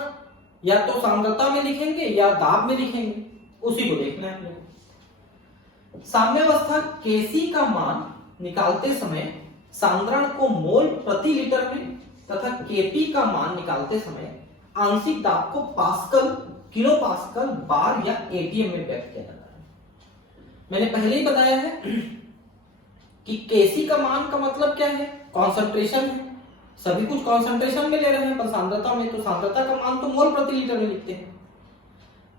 या तो सांद्रता में लिखेंगे या दाब में लिखेंगे, उसी को देखना है हम लोग। साम्यावस्था KC का मान निकालते समय सांद्रण को मोल प्रति लीटर में तथा KP का मान निकालते समय आंशिक दाब को पास्कल, किलो पास्कल, बार या ATM में व्यक्त किया जाता है। मैंने पहले ही बताया है कि KC का मान का मतलब क्या है, कॉन्सेंट्रेशन है, सभी कुछ कॉन्सेंट्रेशन में ले रहे हैं, पर सांद्रता में तो सांद्रता का मान तो मोल प्रति लीटर में लिखते हैं,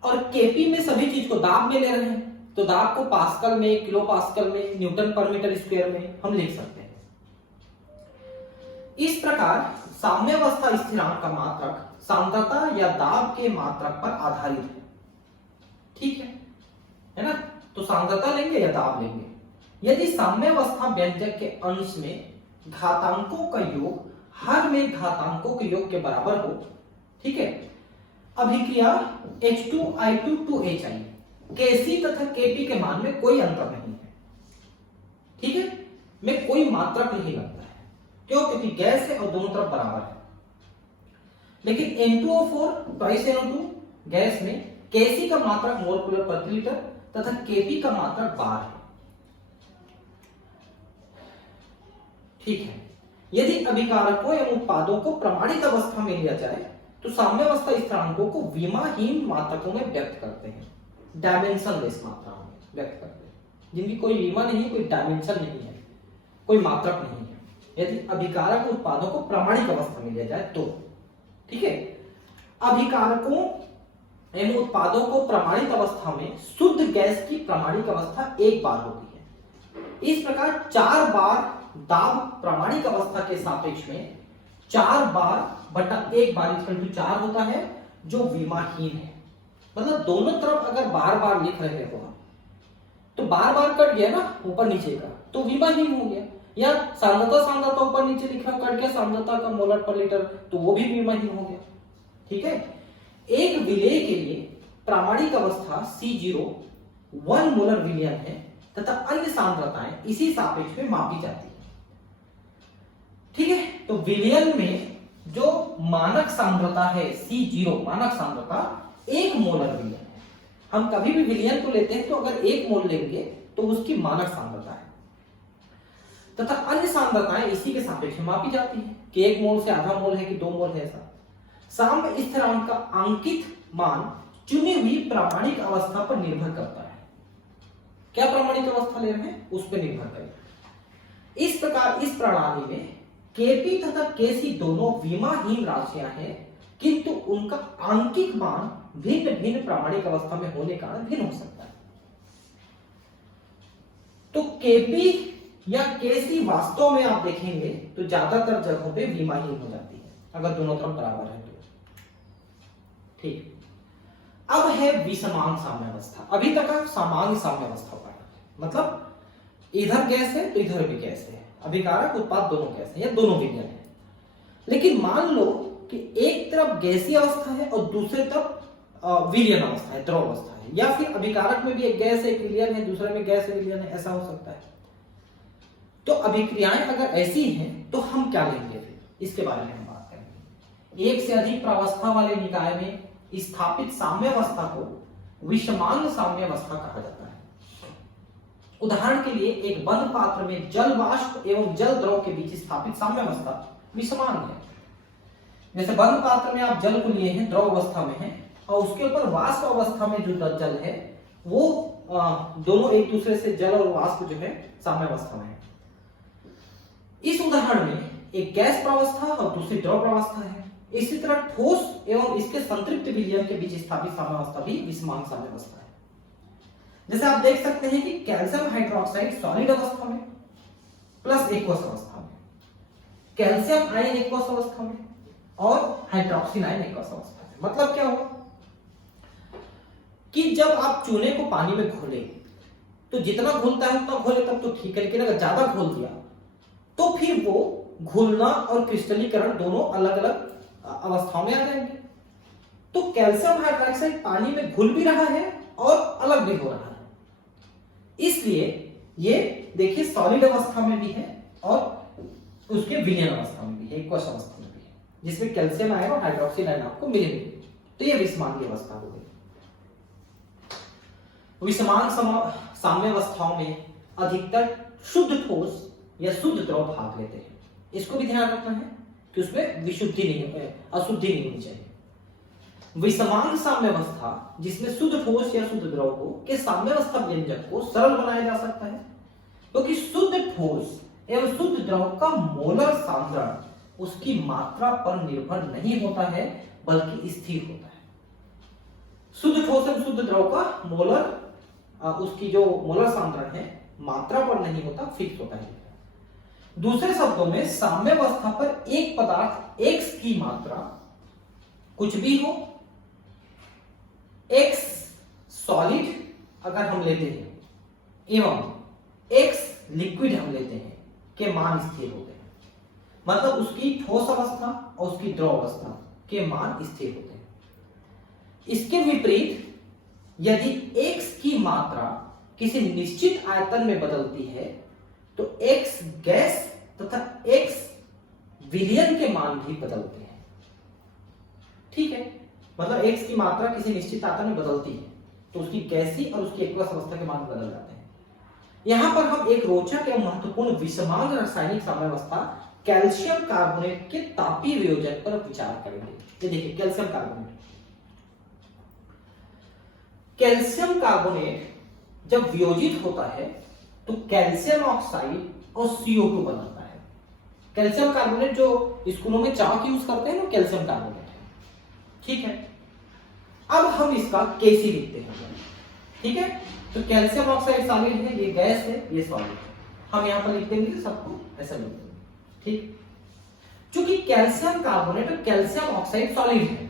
और KP में सभी चीज को दाब में ले रहे हैं, तो दाब को पास्कल में, किलो पास्कल में, न्यूटन पर मीटर स्क्वायर में हम लिख सकते हैं। इस प्रकार साम्यावस्था स्थिरांक का मात्रक सांद्रता या दाब के मात्रक पर आधारित है, ठीक है ना। तो सांद्रता लेंगे या दाब लेंगे। यदि साम्यावस्था व्यंजक के अंश में घातांकों का योग हर में घातांकों के योग के बराबर हो, ठीक है, अभिक्रिया H2I2 KC तथा KP के मान में कोई अंतर नहीं है, ठीक है, में कोई मात्रक नहीं लगता है, क्यों, क्योंकि गैस है और दोनों तरफ बराबर है। लेकिन N2O4 ट्वाइस NO2 गैस में KC का मात्रक मोल प्रति लीटर तथा KP का मात्रक बार है, ठीक है। यदि अभिकारकों एवं उत्पादों को प्रमाणित अवस्था में लिया जाए तो साम्यावस्था स्थिरांकों को विमाहीन मात्रकों में व्यक्त करते हैं, डायमेंशनलेस मात्रा में व्यक्त करते हैं, जिनकी कोई विमा नहीं है, कोई डायमेंशन नहीं है, कोई मात्रक नहीं है। यदि अभिकारक उत्पादों को प्रमाणित अवस्था में लिया जाए तो, ठीक है। अभिकारकों एवं उत्पादों को प्रमाणित अवस्था में शुद्ध गैस की प्रमाणिक अवस्था 1 बार होती है। इस प्रकार 4 बार दाब प्रमाणिक अवस्था के सापेक्ष में 4 बार बटा 1 बार इक्वल टू 4 होता है, जो विमाहीन है। मतलब दोनों तरफ अगर बार बार लिख रहे हो तो बार बार कट गया ना ऊपर नीचे का, तो विमाहीन हो गया। या सांद्रता ऊपर नीचे लिखा कट गया, सांद्रता का मोलर पर लीटर, तो वो भी विमाहीन हो गया, ठीक है। एक विलेय के लिए प्रामाणिक अवस्था C0 1 मोलर विलयन है तथा अन्य सांद्रताएं इसी सापेक्ष में मापी जाती है, ठीक है। तो विलयन में जो मानक सांद्रता है C0, मानक सांद्रता 1 मोलर विलयन है। हम कभी भी विलयन को लेते हैं तो अगर 1 मोल लेंगे तो उसकी मानक सांद्रता है, तथा अन्य सांद्रताएं इसी के सापेक्ष में मापी जाती है कि 1 मोल से आधा मोल है कि 2 मोल है। ऐसा साम्य स्थिरांक का अंकित मान चुनी हुई प्रामाणिक अवस्था पर निर्भर करता है। क्या प्रामाणिक अवस्था ले रहे हैं उस पर निर्भर करेगा। इस प्रकार इस प्रणाली में KP तथा KC दोनों विमाहीन राशियां हैं, किंतु उनका आंकिक मान भिन्न भिन्न प्रामाणिक अवस्था में होने का कारण भिन्न हो सकता है। तो KP या KC वास्तव में आप देखेंगे तो ज्यादातर जगहों पे विमाहीन हो जाती है अगर दोनों तरफ बराबर है तो, ठीक। अब है विषमांग साम्यावस्था। अभी तक आप सामान्य साम्यावस्था पढ़ा, मतलब इधर गैस है तो इधर भी गैस है, अभिकारक उत्पाद दोनों गैस है या दोनों विलयन है। लेकिन मान लो कि एक तरफ गैसीय अवस्था है और दूसरे तरफ विलयन अवस्था है, द्रव अवस्था है, या फिर अभिकारक में भी एक गैस है, एक विलयन है, दूसरे में गैस है, विलयन है, ऐसा हो सकता है। तो अभिक्रियाएं अगर ऐसी हैं तो हम क्या लेंगे, फिर इसके बारे में हम बात करेंगे। एक से अधिक प्रावस्था वाले निकाय में स्थापित साम्यावस्था को विषमांग साम्यावस्था कहा जाता है। उदाहरण के लिए एक बंद पात्र में जल वाष्प एवं जल द्रव के बीच स्थापित साम्यावस्था विषमांग है। जैसे बंद पात्र में आप जल को लिए हैं, द्रव अवस्था में है, और उसके ऊपर वाष्प अवस्था में जो जल है वो दोनों एक दूसरे से, जल और वाष्प जो है साम्य अवस्था में है। इस उदाहरण में एक गैस प्रावस्था और दूसरी द्रव प्रावस्था है। इसी तरह ठोस एवं इसके संतृप्त विलयन के बीच स्थापित साम्य अवस्था भी विषमांग साम्य अवस्था है। जैसे आप देख सकते हैं कि कैल्शियम हाइड्रोक्साइड सॉलिड अवस्था में प्लस एक्वस अवस्था में, कैल्शियम आयन एक्वस अवस्था में और हाइड्रोक्सिन आयन एक्वस अवस्था में। मतलब क्या हुआ कि जब आप चूने को पानी में घोले तो जितना घुलता है उतना घोले तब तो ठीक है, लेकिन अगर ज्यादा घोल दिया तो फिर वो घुलना और क्रिस्टलीकरण दोनों अलग अलग अवस्थाओं में आ जाएंगे। तो कैल्शियम हाइड्रोक्साइड पानी में घुल भी रहा है और अलग भी हो रहा है, इसलिए ये देखिए सॉलिड अवस्था में भी है और उसके विलयन अवस्था में भी है, एक्वस अवस्था में भी है, जिसमें कैल्शियम आयन और हाइड्रोक्सिन आयन आपको मिलेंगे। तो ये विषमांग अवस्था हो गई। विषमांग साम्य अवस्थाओं में अधिकतर शुद्ध ठोस या शुद्ध द्रव भाग लेते हैं। इसको भी ध्यान रखना है कि उसमें विशुद्धि नहीं, अशुद्धि नहीं होनी चाहिए। विषमांग साम्य अवस्था जिसमें शुद्ध ठोस या शुद्ध द्रव हो के साम्य अवस्था व्यंजक को सरल बनाया जा सकता है, क्योंकि शुद्ध ठोस एवं शुद्ध द्रव का मोलर सांद्रण उसकी मात्रा पर निर्भर नहीं होता है बल्कि स्थिर होता है। शुद्ध ठोस एवं शुद्ध द्रव का मोलर उसकी जो मोलर सांद्रण है मात्रा पर नहीं होता, फिक्स होता है। दूसरे शब्दों में साम्य अवस्था पर एक पदार्थ x की मात्रा कुछ भी हो, x सॉलिड अगर हम लेते हैं एवं x लिक्विड हम लेते हैं के मान स्थिर होते हैं। मतलब उसकी ठोस अवस्था और उसकी द्रव अवस्था के मान स्थिर होते हैं। इसके विपरीत यदि x की मात्रा किसी निश्चित आयतन में बदलती है तो x गैस तथा x विलयन के मान भी बदलते हैं। ठीक है, मतलब x की मात्रा किसी निश्चित आयतन में बदलती है तो उसकी गैसी और उसकी एक्वस अवस्था के मान बदल जाते हैं। यहां पर हम एक रोचक एवं महत्वपूर्ण विषमांग रासायनिक साम्यावस्था कैल्शियम कार्बोनेट के तापीय वियोजन पर विचार करेंगे। ये देखिए कैल्शियम कार्बोनेट, कैल्शियम कार्बोनेट जब वियोजित होता है तो कैल्शियम ऑक्साइड और CO2 बनाता है। कैल्शियम कार्बोनेट जो स्कूलों में चाक यूज करते हैं ना, कैल्शियम कार्बोनेट है। ठीक है, अब हम इसका Kc लिखते हैं। ठीक है, तो कैल्शियम ऑक्साइड सॉलिड है, ये गैस है, ये सॉलिड है। हम यहां पर लिख देंगे सबको ऐसा लिख देंगे। ठीक, चूंकि कैल्शियम कार्बोनेट और कैल्शियम ऑक्साइड सॉलिड है,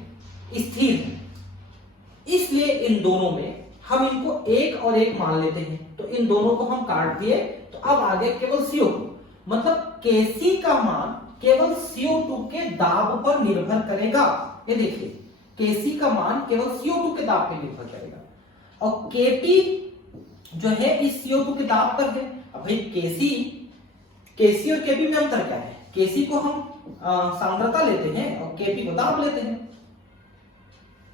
स्थिर है, इसलिए इन दोनों में हम इनको एक और एक मान लेते हैं। तो इन दोनों को हम काट दिए तो अब आ गया केवल CO2। मतलब Kc का मान केवल CO2 के दाब पर निर्भर करेगा। ये देखिए Kc का मान केवल CO2 के दाब पर निर्भर करेगा और Kp जो है इस CO2 के दाब पर है। अब भाई Kc और Kp में अंतर क्या है? Kc को हम सांद्रता लेते हैं और Kp को दाब लेते हैं,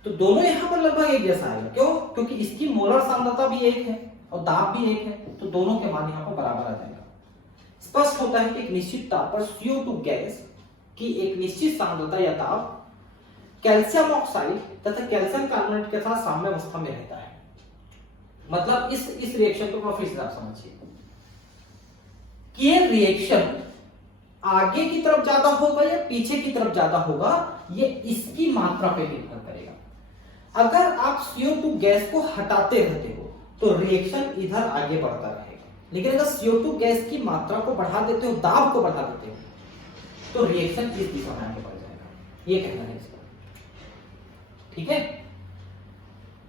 तो दोनों यहां पर लगभग एक जैसा आएगा। क्यों? क्योंकि इसकी मोलर सांद्रता भी एक है और दाब भी एक है, तो दोनों के मान यहां पर बराबर आ जाएगा। स्पष्ट होता है कि एक निश्चित ताप पर CO2 गैस की एक निश्चित सांद्रता या दाब कैल्शियम ऑक्साइड तथा कैल्शियम कार्बोनेट के साथ साम्य अवस्था में रहता है। मतलब इस रिएक्शन को फिर से आप समझिए कि ये रिएक्शन आगे की तरफ ज्यादा होगा या पीछे की तरफ ज्यादा होगा, ये इसकी मात्रा पे निर्भर करेगा। अगर आप CO2 गैस को हटाते रहते हो तो रिएक्शन इधर आगे बढ़ता रहेगा, लेकिन अगर CO2 गैस की मात्रा को बढ़ा देते हो, दाब को बढ़ा देते हो, तो रिएक्शन इस दिशा में आगे बढ़ जाएगा। ये कहना है इसका। ठीक है,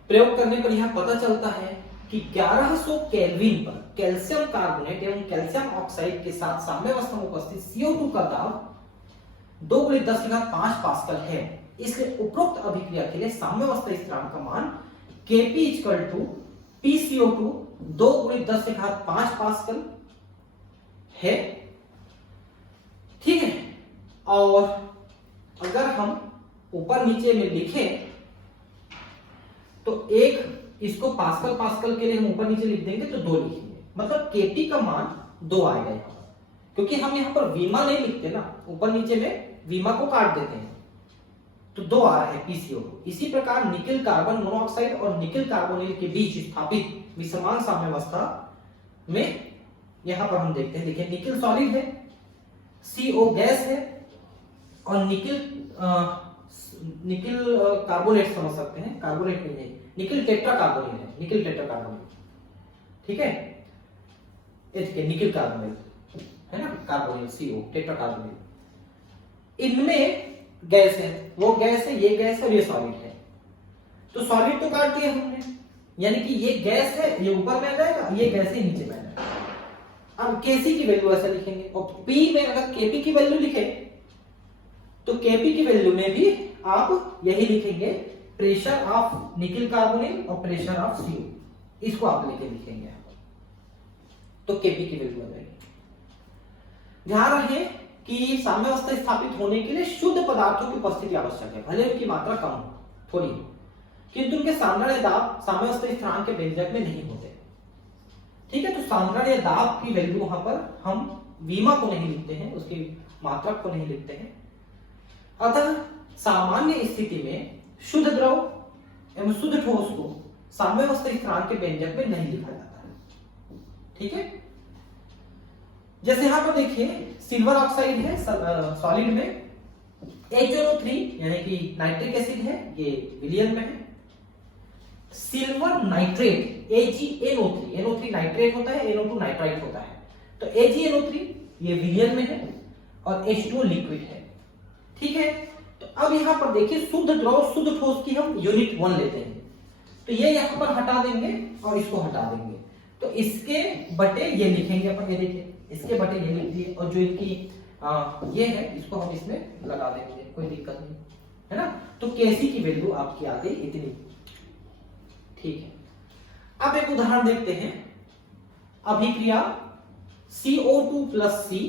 प्रयोग करने पर यह पता चलता है कि 1100 केल्विन पर कैल्शियम कार्बोनेट एवं कैल्शियम ऑक्साइड के साथ साम्य अवस्था में उपस्थित CO2 का दाब 2×10⁵ पास्कल है। इसलिए उपरोक्त अभिक्रिया के लिए साम्य अवस्था स्थिरांक का मान Kp = PCO2 2×10⁵ पास्कल है। ठीक है, और अगर हम ऊपर नीचे में लिखें तो एक इसको पास्कल के लिए हम ऊपर नीचे लिख देंगे तो 2 लिखेंगे। मतलब Kp का मान 2 आएगा यहाँ पर, क्योंकि हम यहाँ पर वीमा नहीं लिखते ना, ऊपर नीचे में वीमा को काट देते हैं तो 2 आ रहा है PCO2। इसी प्रकार निकिल कार्बन मोनोऑक्साइड और निकिल कार्बोनिल के बीच स्थापित विसमान साम्यावस्था में यहां पर हम देखते हैं, देखिए निकिल सॉलिड है, CO गैस है और निकिल कार्बोनेट समझ सकते हैं, कार्बोनेट नहीं है, निकिल टेट्रा कार्बोनिल है, निकिल टेट्रा कार्बोनिल, ठीक है। ये देखिए निकिल कार्बोनिल है ना, कार्बोनिल CO टेट्रा कार्बोनिल, इनमें गैस है, वो गैस है, ये गैस है और ये सॉलिड है। तो सॉलिड तो काट दिया हमने, यानी कि ये गैस है, ये ऊपर में आ जाएगा, ये गैस है नीचे में आ जाएगा। अब Kc की वैल्यू ऐसा लिखेंगे और P में अगर Kp की वैल्यू लिखे तो Kp की वैल्यू में भी आप यही लिखेंगे, प्रेशर ऑफ निकिल कार्बोनिल और प्रेशर ऑफ CO, इसको आप लेके लिखेंगे तो Kp की वैल्यू आ जाएगी। ध्यान रहे कि साम्यावस्था स्थापित होने के लिए शुद्ध पदार्थों की उपस्थिति आवश्यक है, भले उनकी मात्रा कम हो थोड़ी, किंतु उनके साधारण दाब साम्यावस्था स्थिरांक के व्यंजक में नहीं होते, ठीक है। तो साधारण दाब की वैल्यू वहां पर हम वीमा को नहीं लिखते हैं, उसकी मात्रा को नहीं लिखते हैं। अतः सामान्य स्थिति में शुद्ध द्रव एवं शुद्ध ठोस को साम्यावस्था स्थिरांक के व्यंजक में नहीं लिखा जाता है, ठीक है। जैसे यहां पर देखिए सिल्वर ऑक्साइड है सॉलिड में, HNO3 यानी कि नाइट्रिक एसिड है, ये विलियन में है। Silver nitrate AgNO3, NO3 nitrate होता है, NO2 नाइट्राइट होता है, तो AgNO3 ये विलियन में है और H2O लिक्विड है, ठीक है। तो अब यहां पर देखिए शुद्ध द्रव शुद्ध ठोस की हम यूनिट 1 लेते हैं, तो ये यहां पर हटा देंगे और इसको हटा देंगे, तो इसके बटे ये लिखेंगे अपन, ये देखिए इसके बटे ये लिख दिए, और जो इनकी ये है इसको हम इसमें लगा देंगे, कोई दिक्कत नहीं है ना। तो Kc की वैल्यू आपकी आ गई इतनी, ठीक है। अब एक उदाहरण देखते हैं, अभिक्रिया CO2 plus C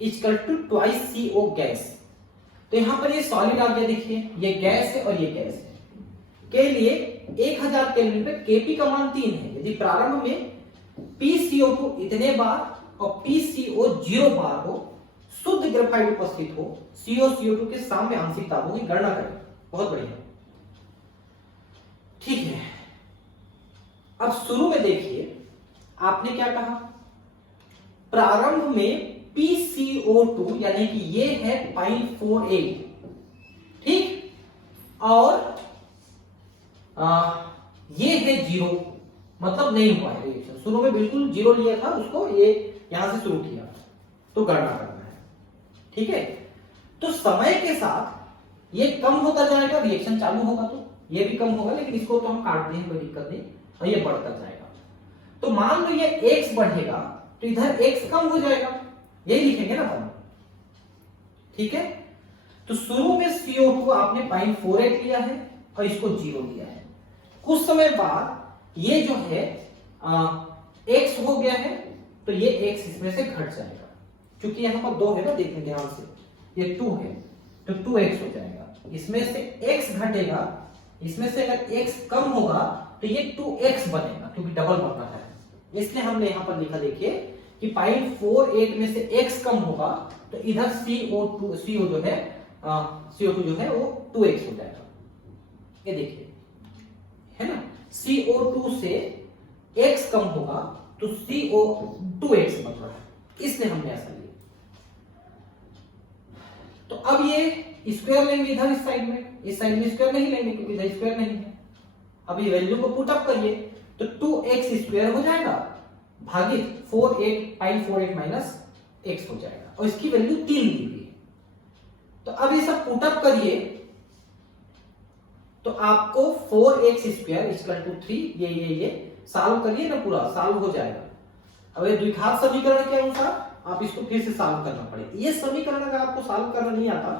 equal to twice CO gas. तो यहां पर ये सॉलिड आ गया, देखिए ये गैस है और ये गैस है, के लिए 1000 केल्विन पे Kp का मान 3 है। यदि प्रारंभ में PCO2 इतने बार और PCO 0 बार हो, शुद्ध ग्रेफाइट उपस्थित हो, CO2 के साम्य आंशिक दाबों की गणना करें। बहुत बढ़िया, ठीक है। अब शुरू में देखिए आपने क्या कहा, प्रारंभ में PCO2 यानी कि ये है 0.48, ठीक, और ये है 0, मतलब नहीं हुआ है रिएक्शन, शुरू में बिल्कुल 0 लिया था उसको, ये यहां से शुरू किया, तो गणना करना है, ठीक है। तो समय के साथ ये कम होता जाएगा, रिएक्शन चालू होगा तो ये भी कम होगा, लेकिन इसको तो हम काट दें, कोई दिक्कत नहीं, और ये बढ़ता जाएगा। तो मान लो ये x बढ़ेगा तो इधर x कम हो जाएगा, यही लिखेंगे ना हम, ठीक है। तो शुरू में CO2 आपने 0.48 लिया है और इसको 0 लिया है, कुछ समय बाद ये जो है x हो गया है, तो ये x इसमें से घट जाएगा, क्योंकि यहां पर 2 है ना, देखने ध्यान से, ये 2 है तो 2x हो जाएगा, इसमें से x घटेगा, इसमें से अगर x कम होगा तो ये 2x बनेगा, क्योंकि डबल बढ़ रहा है, इसलिए हमने यहां पर लिखा, देखिए कि 0.48 में से x कम होगा तो इधर CO2 जो है CO2 जो है वो 2x हो जाएगा, ये देखिए है ना, CO2 से x कम होगा तो CO 2x बन रहा है, इसलिए हमने ऐसा लिया। तो अब ये स्क्वायर लेंगे इधर, इस साइड में स्क्वायर नहीं लेंगे क्योंकि इधर स्क्वायर नहीं है। अब ये वैल्यू को पुट अप करिए तो 2x स्क्वायर हो जाएगा भागित 0.48 माइनस x हो जाएगा, और इसकी वैल्यू 3 दी हुई है। तो अब ये सब पुट अप करिए तो आपको 4x स्क्वायर इक्वल टू 3, ये सॉल्व करिए ना, पूरा सॉल्व हो जाएगा। अब ये द्विघात समीकरण के अनुसार आप इसको फिर से सॉल्व करना पड़ेगा। ये समीकरण अगर आपको सॉल्व करना नहीं आता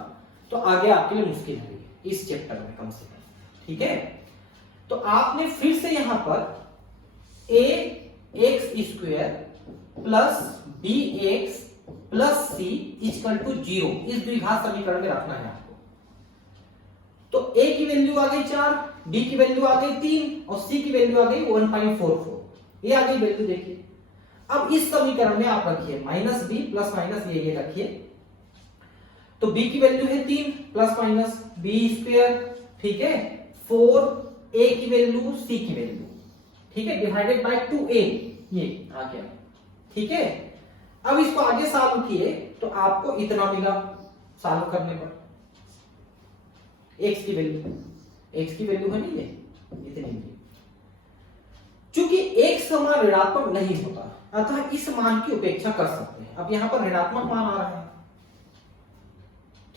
तो आगे आपके लिए मुश्किल है इस चैप्टर में कम से कम, ठीक है। तो आपने फिर से यहां पर ax square plus bx plus c equal to 0 इस द्विघात समीकरण में रखना है आपको। तो a की वैल्यू आ गई 4, b की वैल्यू आ गई 3 और c की वैल्यू आ गई 1.44, ये आ गई वैल्यू, देखिए। अब इस समीकरण में आप रखिए माइनस b प्लस माइनस ये रखिए, तो b की वैल्यू है 3 प्लस माइनस b स्क्वायर, ठीक है, 4 a की वैल्यू c की वैल्यू, ठीक है, डिवाइडेड बाय 2a, ये आ गया, ठीक है। अब इसको आगे सॉल्व किए तो आपको इतना मिला सॉल्व करने पर, x की वैल्यू है नहीं ये इतनी मिली। चूंकि x मान ऋणात्मक नहीं होता अतः इस मान की उपेक्षा कर सकते हैं। अब यहां पर ऋणात्मक मान आ रहा है,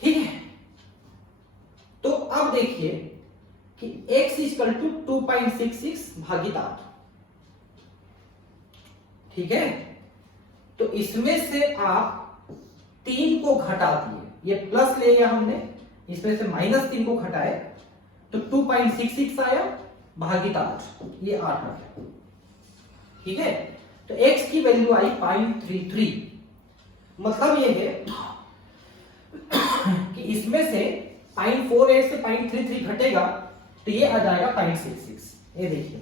ठीक है। तो अब देखिए कि x इक्वल टू 2.66 भागित 8, ठीक है। तो इसमें से आप 3 को घटा दिए, ये प्लस ले लिया हमने, इसमें से -3 को घटाए तो 2.66 आया भागित 8, ये 8 आ गया, ठीक है। तो x की वैल्यू आई 0.33, मतलब ये है कि इसमें से 0.48 से 0.33 घटेगा तो ये आ जाएगा 0.66। ये देखिए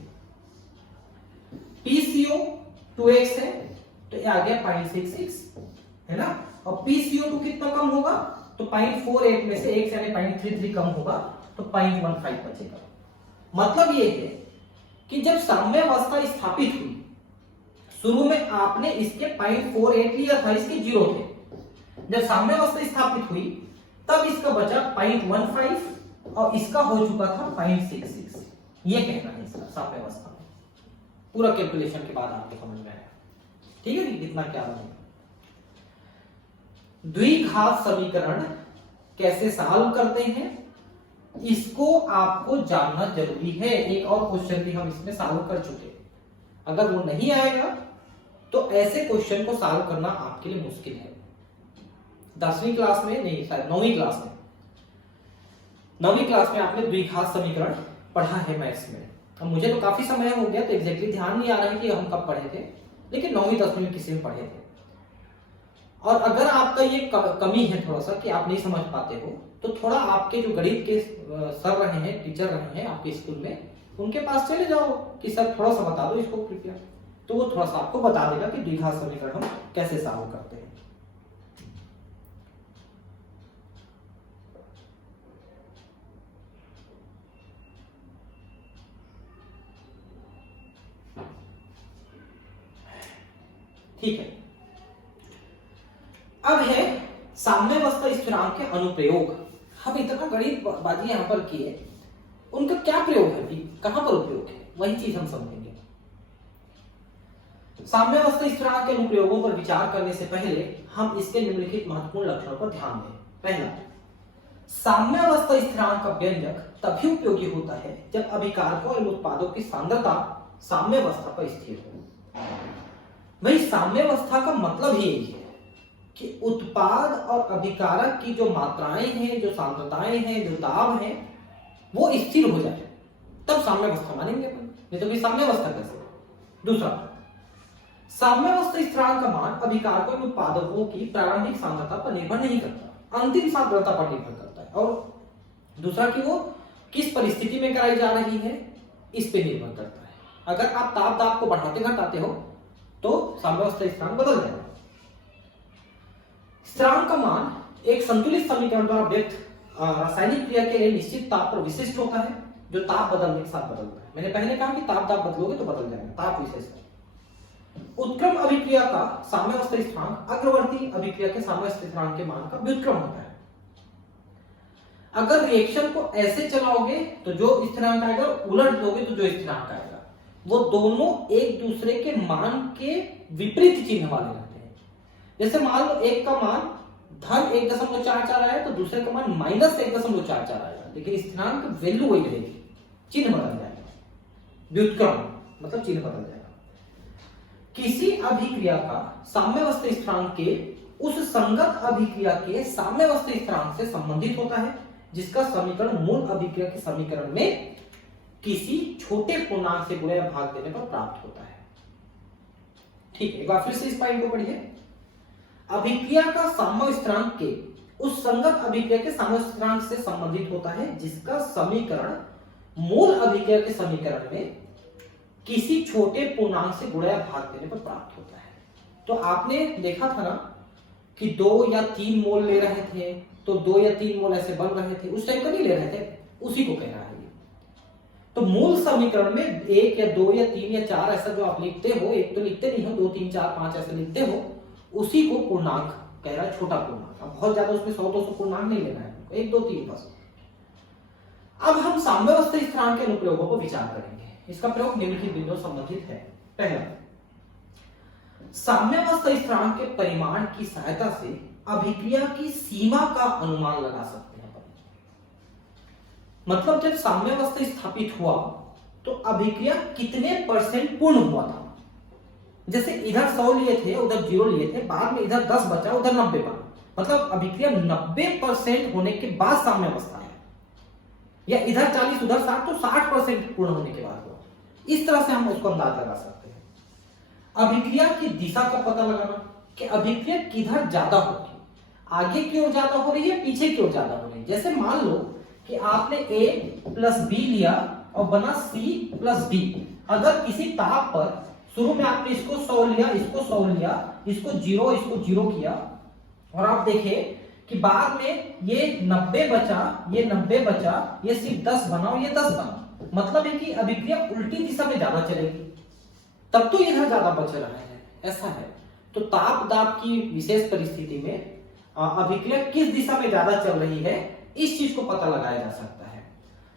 PCO 2x है तो ये आ गया 0.66, है ना। और PCO2 कितना कम होगा तो 0.48 में से x यानी 0.33 कम होगा तो 0.15 बचेगा। मतलब ये है कि जब साम्यावस्था स्थापित हुई, शुरू में आपने इसके 0.48 लिया था, इसके 0 थे। जब साम्यावस्था स्थापित हुई तब इसका बचा 0.15 और इसका हो चुका था 0.66। ये कहना है इसका साम्यावस्था में। पूरा कैलकुलेशन के बाद आपको समझ में आया, ठीक है। कितना क्या बनेगा। द्विघात समीकरण कैसे सॉल्व करते हैं इसको आपको जानना जरूरी है। एक और क्वेश्चन भी हम इसमें सॉल्व कर चुके, अगर वो नहीं आएगा तो ऐसे क्वेश्चन को सॉल्व करना आपके लिए मुश्किल है। 10वीं क्लास में नहीं, शायद 9वीं क्लास में आपने द्विघात समीकरण पढ़ा है मैथ्स में। अब मुझे तो काफी समय हो गया तो एग्जैक्टली ध्यान नहीं आ रहा है कि हम कब पढ़े थे, लेकिन 9वीं 10वीं में किसी में पढ़े थे। और अगर आपका ये कमी है थोड़ा सा कि आप नहीं समझ पाते हो, तो थोड़ा आपके जो गणित के सर रहे हैं, टीचर रहे हैं आपके स्कूल में, उनके पास चले जाओ कि सर थोड़ा सा बता दो इसको कृपया, तो वो थोड़ा सा आपको बता देगा कि द्विघात समीकरण हम कैसे सॉल्व करते हैं। ठीक है। अब है साम्यावस्था स्थिरांक के अनुप्रयोग। हम इतना गणित बाजी यहां पर किए, उनका क्या प्रयोग है, कहां पर उपयोग है, वही चीज हम समझेंगे। साम्यावस्था स्थिरांक के अनुप्रयोगों पर विचार करने से पहले हम इसके निम्नलिखित महत्वपूर्ण लक्षणों पर ध्यान दें। पहला, साम्यावस्था स्थिरांक का व्यंजक तभी उपयोगी होता है जब अभिकारकों और उत्पादों की सांद्रता साम्यावस्था पर स्थिर हो। भाई साम्यावस्था का मतलब ही यही है कि उत्पाद और अभिकारक की जो मात्राएं हैं, जो सांद्रताएं हैं, जो दाब हैं, वो स्थिर हो जाए तब साम्यावस्था मानेंगे अपन, नहीं तो साम्यावस्था कैसे। दूसरा, साम्यावस्था स्थिरांक का मान अभिकारकों और उत्पादकों की प्रारंभिक सांद्रता पर निर्भर नहीं करता, अंतिम सांद्रता पर निर्भर करता है। और दूसरा कि वो किस परिस्थिति में कराई जा रही है इस पे निर्भर करता है। अगर आप ताप दाब को बढ़ाते घटाते हो तो साम्यावस्था स्थिरांक बदल जाएगा। स्थिरांक का मान एक संतुलित समीकरण द्वारा व्यक्त रासायनिक क्रिया के लिए निश्चित ताप पर विशिष्ट होता है, जो ताप बदलने के साथ बदलता है। मैंने पहले कहा कि ताप दाब बदलोगे तो बदल जाएगा, ताप विशेष। उत्क्रम अभिक्रिया का साम्यावस्था स्थिरांक अग्रवर्ती अभिक्रिया के साम्यावस्था स्थिरांक के मान का व्युत्क्रम होता है। अगर रिएक्शन को ऐसे चलाओगे तो जो स्थिरांक आएगा, उलट दोगे तो जो स्थिरांक आएगा, वो दोनों एक दूसरे के मान के विपरीत चिन्ह वाले रहते हैं। जैसे मान लो एक का मान धन 1.44 आया तो दूसरे का मान -1.44 आएगा, लेकिन स्थिरांक वैल्यू वही रहेगी, चिन्ह बदल जाएगा। व्युत्क्रम मतलब चिन्ह बदल जाएगा। किसी अभिक्रिया का साम्यावस्था स्थिरांक के उस संगत अभिक्रिया के साम्यावस्था स्थिरांक से संबंधित होता है जिसका समीकरण मूल अभिक्रिया के समीकरण में किसी छोटे पूर्णांक से गुणा या भाग देने पर प्राप्त होता है। ठीक है, एक बार फिर से इस पॉइंट को पढ़िए। अभिक्रिया का साम्यावस्था स्थिरांक के उस संगत अभिक्रिया के साम्यावस्था स्थिरांक से संबंधित होता है जिसका समीकरण मूल अभिक्रिया के समीकरण में किसी छोटे पूर्णांक से गुणा या भाग देने पर प्राप्त होता है। तो आपने देखा था ना कि 2 या 3 मोल ले रहे थे तो 2 या 3 मोल ऐसे बन रहे थे, उस टाइम का नहीं ले रहे थे, उसी को कह रहा है ये। तो मूल समीकरण में 1 या 2 या 3 या 4 ऐसा जो आप लिखते हो, एक तो लिखते नहीं हो, 2 3 4 5 ऐसे लिखते हो, उसी को पूर्णांक कह रहा है, छोटा पूर्णांक। अब बहुत ज्यादा उसमें 100 200 पूर्णांक नहीं लेना है, 1 2 3 बस। अब हम साम्यावस्था स्थिरांक के अनुप्रयोगों पर विचार करेंगे। इसका प्रयोग निम्नलिखित बिंदुओं संबंधित है। पहला, साम्यावस्था स्थिरांक के परिमाण की सहायता से अभिक्रिया की सीमा का अनुमान लगा सकते हैं। मतलब जब साम्यावस्था स्थापित हुआ तो अभिक्रिया कितने % पूर्ण हुआ था। जैसे इधर 100 लिए थे, उधर 0 लिए थे, बाद में इधर 10 बचा, उधर 90 बना, मतलब अभिक्रिया 90% होने के बाद साम्यावस्था है, या इधर 40 उधर 60 तो 60% पूर्ण होने के बाद हुआ। इस तरह से हम उसको अंदाज लगा सकते हैं। अभिक्रिया की दिशा का पता लगाना कि अभिक्रिया किधर ज्यादा होगी, आगे की ओर ज्यादा हो रही है, पीछे की ओर ज्यादा हो रही है। जैसे मान लो कि आपने A प्लस B लिया और बना C प्लस D। अगर किसी ताप पर शुरू में आपने इसको 100 लिया, इसको 100 लिया, इसको 0, इसको 0 किया, और आप देखें कि बाद में ये 90 बचा, ये 90 बचा, ये सिर्फ 10 बना और ये 10 बना। मतलब है कि अभिक्रिया उल्टी दिशा में ज्यादा चलेगी, तब तो इधर ज्यादा बच रहा है, ऐसा है। तो ताप दाब की विशेष परिस्थिति में अभिक्रिया किस दिशा में ज्यादा चल रही है, इस चीज को पता लगाया जा सकता है।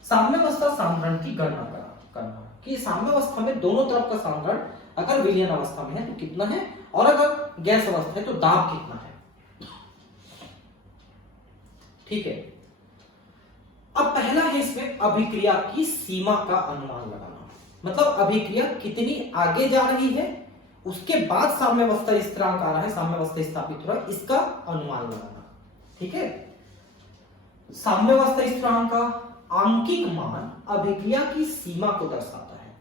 साम्यावस्था सांद्रण की गणना करना कि साम्यावस्था में दोनों तरफ का सांद्रण अगर विलयन अवस्था में है तो कितना है, और अगर गैस अवस्था है तो दाब कितना है। ठीक है। अब पहला है इसमें अभिक्रिया की सीमा का अनुमान लगाना, मतलब अभिक्रिया कितनी आगे जा रही है, उसके बाद साम्यावस्था स्थिरांक आ रहा है, साम्यावस्था स्थापित हो रहा है, इसका अनुमान लगाना। ठीक है। साम्यावस्था स्थिरांक का आंकिक मान अभिक्रिया की सीमा को दर्शाता है।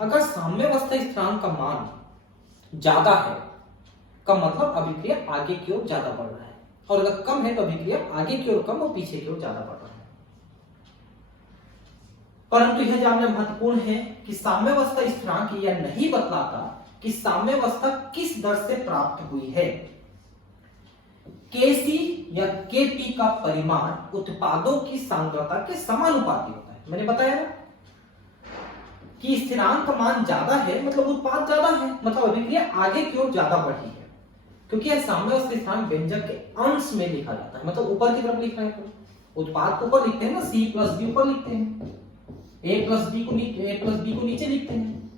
अगर साम्यावस्था स्थिरांक का मान ज्यादा है का मतलब अभिक्रिया आगे की ओर ज्यादा बढ़ रहा है, और अगर कम है तो अभिक्रिया आगे की ओर कम और पीछे की ओर ज्यादा बढ़ रहा है। परंतु यह जानना महत्वपूर्ण है कि साम्यावस्था स्थिरांक यह नहीं बतलाता कि साम्यावस्था किस दर से प्राप्त हुई है। Kc या Kp का परिमाण उत्पादों की सांद्रता के समानुपाती होता है। मैंने बताया ना कि स्थिरांक का मान ज्यादा है मतलब उत्पाद ज्यादा है, मतलब अभिक्रिया आगे की ओर ज्यादा बढ़ी है, क्योंकि यह साम्यावस्था स्थिरांक व्यंजक के अंश में लिखा जाता है, मतलब ऊपर की तरफ लिख रहे हैं। उत्पाद को ऊपर लिखते हैं ना, C प्लस B ऊपर लिखते हैं, A प्लस B को नीचे लिखते हैं।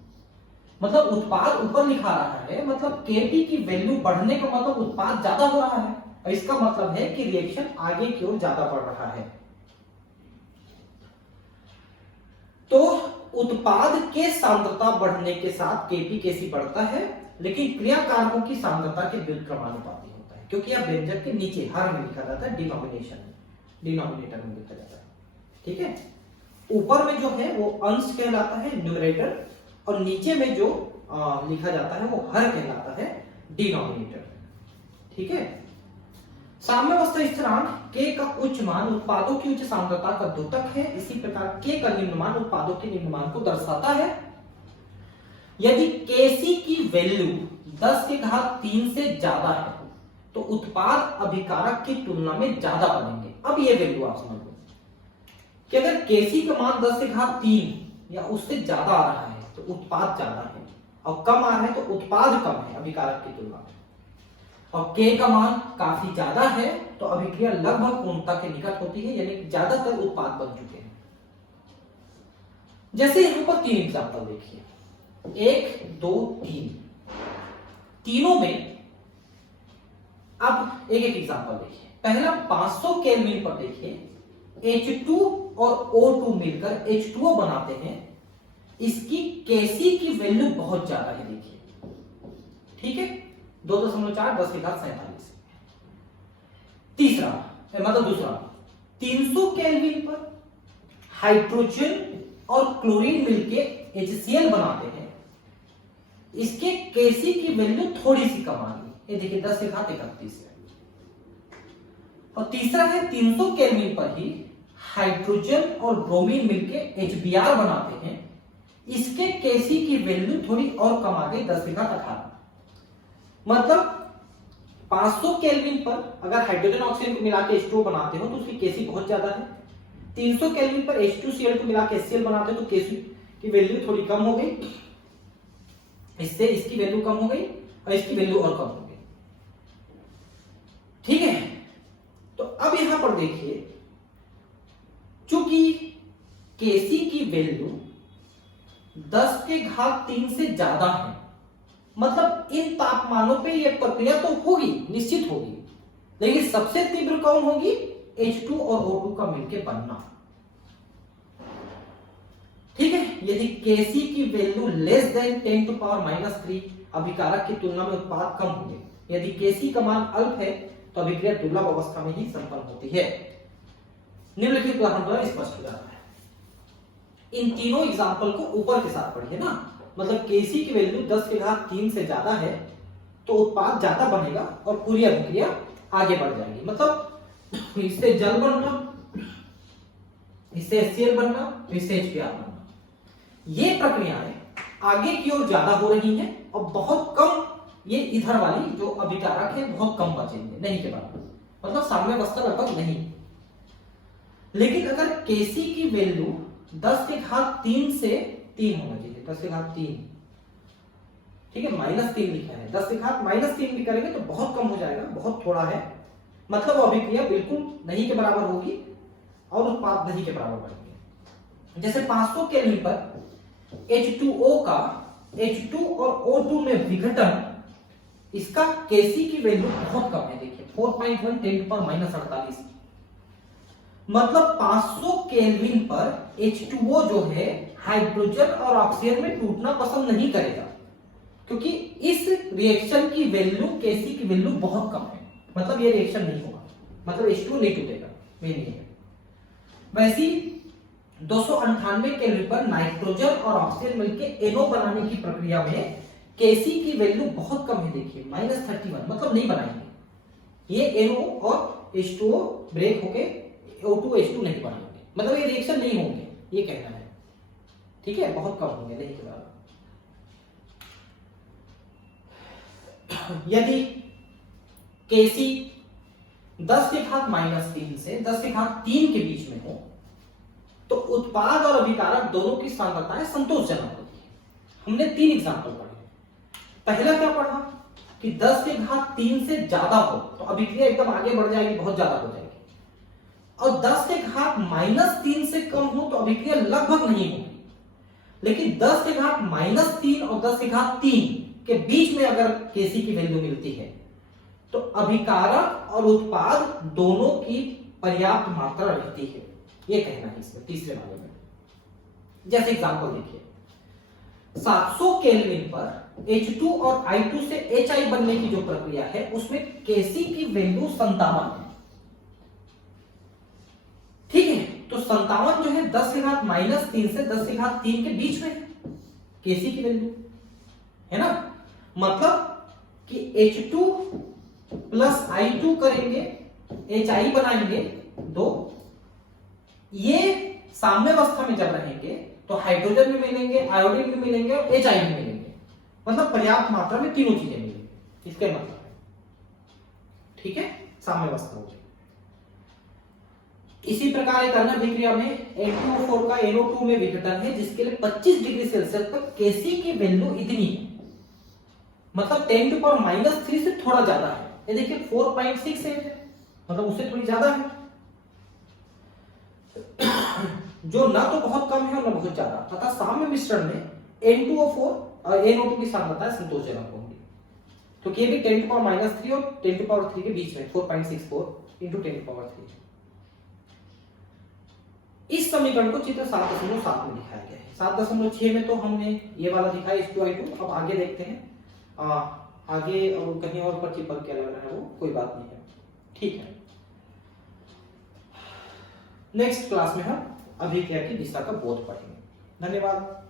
मतलब उत्पाद ऊपर लिखा रहा है, मतलब Kp की वैल्यू बढ़ने का मतलब उत्पाद ज्यादा हो रहा है, और इसका मतलब है कि रिएक्शन आगे की ओर ज्यादा बढ़ रहा है। तो उत्पाद के सांद्रता बढ़ने के साथ Kp Kc बढ़ता है, लेकिन क्रिया कारकों की सांद्रता के व्युत्क्रमानुपाती होता है, क्योंकि यह व्यंजक के नीचे हर में लिखा जाता है, डिनोमिनेटर में लिखा जाता है। ठीक है। ऊपर में जो है वो अंश कहलाता है, न्यूमरेटर, और नीचे में जो लिखा जाता है वो हर कहलाता है, डिनोमिनेटर। ठीक है। साम्यावस्था स्थिरांक K का उच्च मान उत्पादों की उच्च सांद्रता का द्योतक है। इसी प्रकार K का निम्न मान उत्पादों के निम्न मान को दर्शाता है। यदि Kc की वैल्यू 10⁻³ से ज्यादा है तो उत्पाद अभिकारक की तुलना में ज्यादा बनेंगे। अब ये वैल्यू आप समझ लो कि अगर Kc का मान 10⁻³ या उससे ज्यादा आ रहा है तो उत्पाद ज्यादा है, और कम आ रहा है तो उत्पाद कम है अभिकारक की तुलना में, और K का मान काफी ज्यादा है तो अभिक्रिया लगभग पूर्णता के निकट होती है, यानी ज्यादातर उत्पाद बन चुके हैं। जैसे यहां पर 3 एग्जांपल देखिए, 1 2 3, तीनों में अब एक एक एग्जांपल देखिए। पहला 500 केल्विन पर देखिए, H2 और O2 मिलकर H2O बनाते हैं, इसकी Kc की वैल्यू बहुत ज्यादा है, देखिए। ठीक है, 2.4 10⁻47। तीसरा मतलब दूसरा 300 केल्विन पर हाइड्रोजन और क्लोरीन मिलके HCl बनाते हैं, इसके Kc की वैल्यू थोड़ी सी कम आ गई, ये देखिए 10⁻31 है। और तीसरा है 300 केल्विन पर ही हाइड्रोजन और ब्रोमीन मिलके HBr बनाते हैं, इसके Kc की वैल्यू थोड़ी और कम आ गई 10⁻18। मतलब 500 केल्विन पर अगर हाइड्रोजन ऑक्सीजन को मिला के H2O बनाते हो तो उसकी Kc बहुत ज्यादा है। 300 केल्विन पर H2Cl2 मिला के HCl बनाते हो तो Kc की वैल्यू थोड़ी कम हो गई, इससे इसकी वैल्यू कम हो गई और इसकी वैल्यू और कम हो गई। ठीक है, तो अब यहां पर देखिए, चूंकि Kc की वैल्यू 10⁻³ से ज्यादा है, मतलब इन तापमानों पे यह प्रक्रिया तो होगी, निश्चित होगी, लेकिन सबसे तीव्र कौन होगी? H2 और O2 का मिलके बनना। ठीक है, यदि Kc की वैल्यू लेस देन 10⁻³ अभिकारक की तुलना में उत्पाद कम होंगे। यदि Kc का मान अल्प है तो अभिक्रिया दुर्लभ अवस्था में ही संपन्न होती है। निम्नलिखित उदाहरण द्वारा स्पष्ट हो जाता है। इन तीनों एग्जाम्पल को ऊपर के साथ पढ़िए ना, मतलब Kc की वैल्यू 10⁻³ से ज्यादा है तो उत्पाद ज्यादा बनेगा और पूरी अभिक्रिया आगे बढ़ जाएगी। मतलब इससे जल बनना, इससे HCl बनना, इससे HBr बनना, ये प्रक्रियाएं आगे की ओर ज्यादा हो रही हैं और बहुत कम ये इधर वाली जो अभिकारक है बहुत कम बचेंगे, नहीं के बराबर, मतलब साम्यावस्था लगभग नहीं। लेकिन अगर Kc की वैल्यू 10⁻³ से 3 होना चाहिए, 10⁻³ ठीक है, -3 लिखा है, 10⁻³ भी करेंगे तो बहुत कम हो जाएगा, बहुत थोड़ा है, मतलब वो अभिक्रिया बिल्कुल नहीं के बराबर होगी और उत्पाद नहीं के बराबर बढ़ेंगे। जैसे 500 केल्विन पर H2O का H2 और O2 में विघटन, इसका Kc की वैल्यू बहुत कम है, देखिए 4.1 10⁻48, मतलब 500 केल्विन पर H2O जो है हाइड्रोजन और ऑक्सीजन में टूटना पसंद नहीं करेगा, क्योंकि इस रिएक्शन की वैल्यू Kc की वैल्यू बहुत कम है, मतलब ये रिएक्शन नहीं होगा, मतलब H2O नहीं टूटेगा, ये नहीं है। वैसी 298 केल्विन पर नाइट्रोजन और ऑक्सीजन मिलकर NO बनाने की प्रक्रिया में Kc की वैल्यू बहुत कम है, देखिए -31, मतलब नहीं बनाएंगे ये NO और H2O ब्रेक होके O2 H2 नहीं बनाएंगे, मतलब ये रिएक्शन नहीं होंगे, ये कहना है। ठीक है, बहुत कम होंगे, नहीं के बराबर। यदि Kc 10⁻³ से 10⁻³ के बीच में हो तो उत्पाद और अभिकारक दोनों की सांद्रताएं संतोषजनक होती है। हमने 3 एग्जांपल पढ़े। पहला क्या पढ़ा कि 10⁻³ से ज्यादा हो तो अभिक्रिया एकदम आगे बढ़ जाएगी, बहुत ज्यादा हो जाएगी, और 10⁻³ से कम हो तो अभिक्रिया लगभग नहीं होगी। लेकिन 10⁻³ और 10⁻³ के बीच में अगर Kc की वैल्यू मिलती है तो अभिकारक और उत्पाद दोनों की पर्याप्त मात्रा रहती है, ये कहना है इसमें तीसरे वाले में। जैसे एग्जांपल देखिए, 700 केल्विन पर H2 और I2 से HI बनने की जो प्रक्रिया है उसमें Kc की वैल्यू 57 है। ठीक है, तो 57 जो है 10⁻³ से 10⁻³ के बीच में Kc की वैल्यू है ना, मतलब कि H2 प्लस I2 करेंगे, HI बनाएंगे दो, ये साम्यावस्था में जब रहेंगे तो हाइड्रोजन भी मिलेंगे, आयोडीन भी मिलेंगे और HI भी मिलेंगे, मतलब पर्याप्त मात्रा में तीनों चीजें मिलेंगी, इसके मतलब है। ठीक है, साम्यावस्था होगी। इसी प्रकार एक अन्य अभिक्रिया में N2O4 का NO2 में विघटन है जिसके लिए 25 डिग्री सेल्सियस पर Kc की वैल्यू इतनी है, मतलब 10⁻³ से थोड़ा ज्यादा है, ये देखिए 4.68 है, मतलब उससे थोड़ी ज्यादा है, जो ना तो बहुत कम है और ना बहुत ज्यादा, तथा साम्य मिश्रण में N2O4 और NO2 की सांद्रता संतोषजनक होंगी, क्योंकि ये भी 10⁻³ और 10⁻³ के बीच में 4.64 × 10⁻³। इस समीकरण को चित्र 7.7 में दिखाया गया है। 7.6 में तो हमने ये वाला दिखाया H2I2। अब आगे देखते हैं, आगे और कहीं और पर चिपक क्या लग रहा है वो कोई बात नहीं है। ठीक है, नेक्स्ट क्लास में हम अभिक्रिया की दिशा का बोध पढ़ेंगे। धन्यवाद।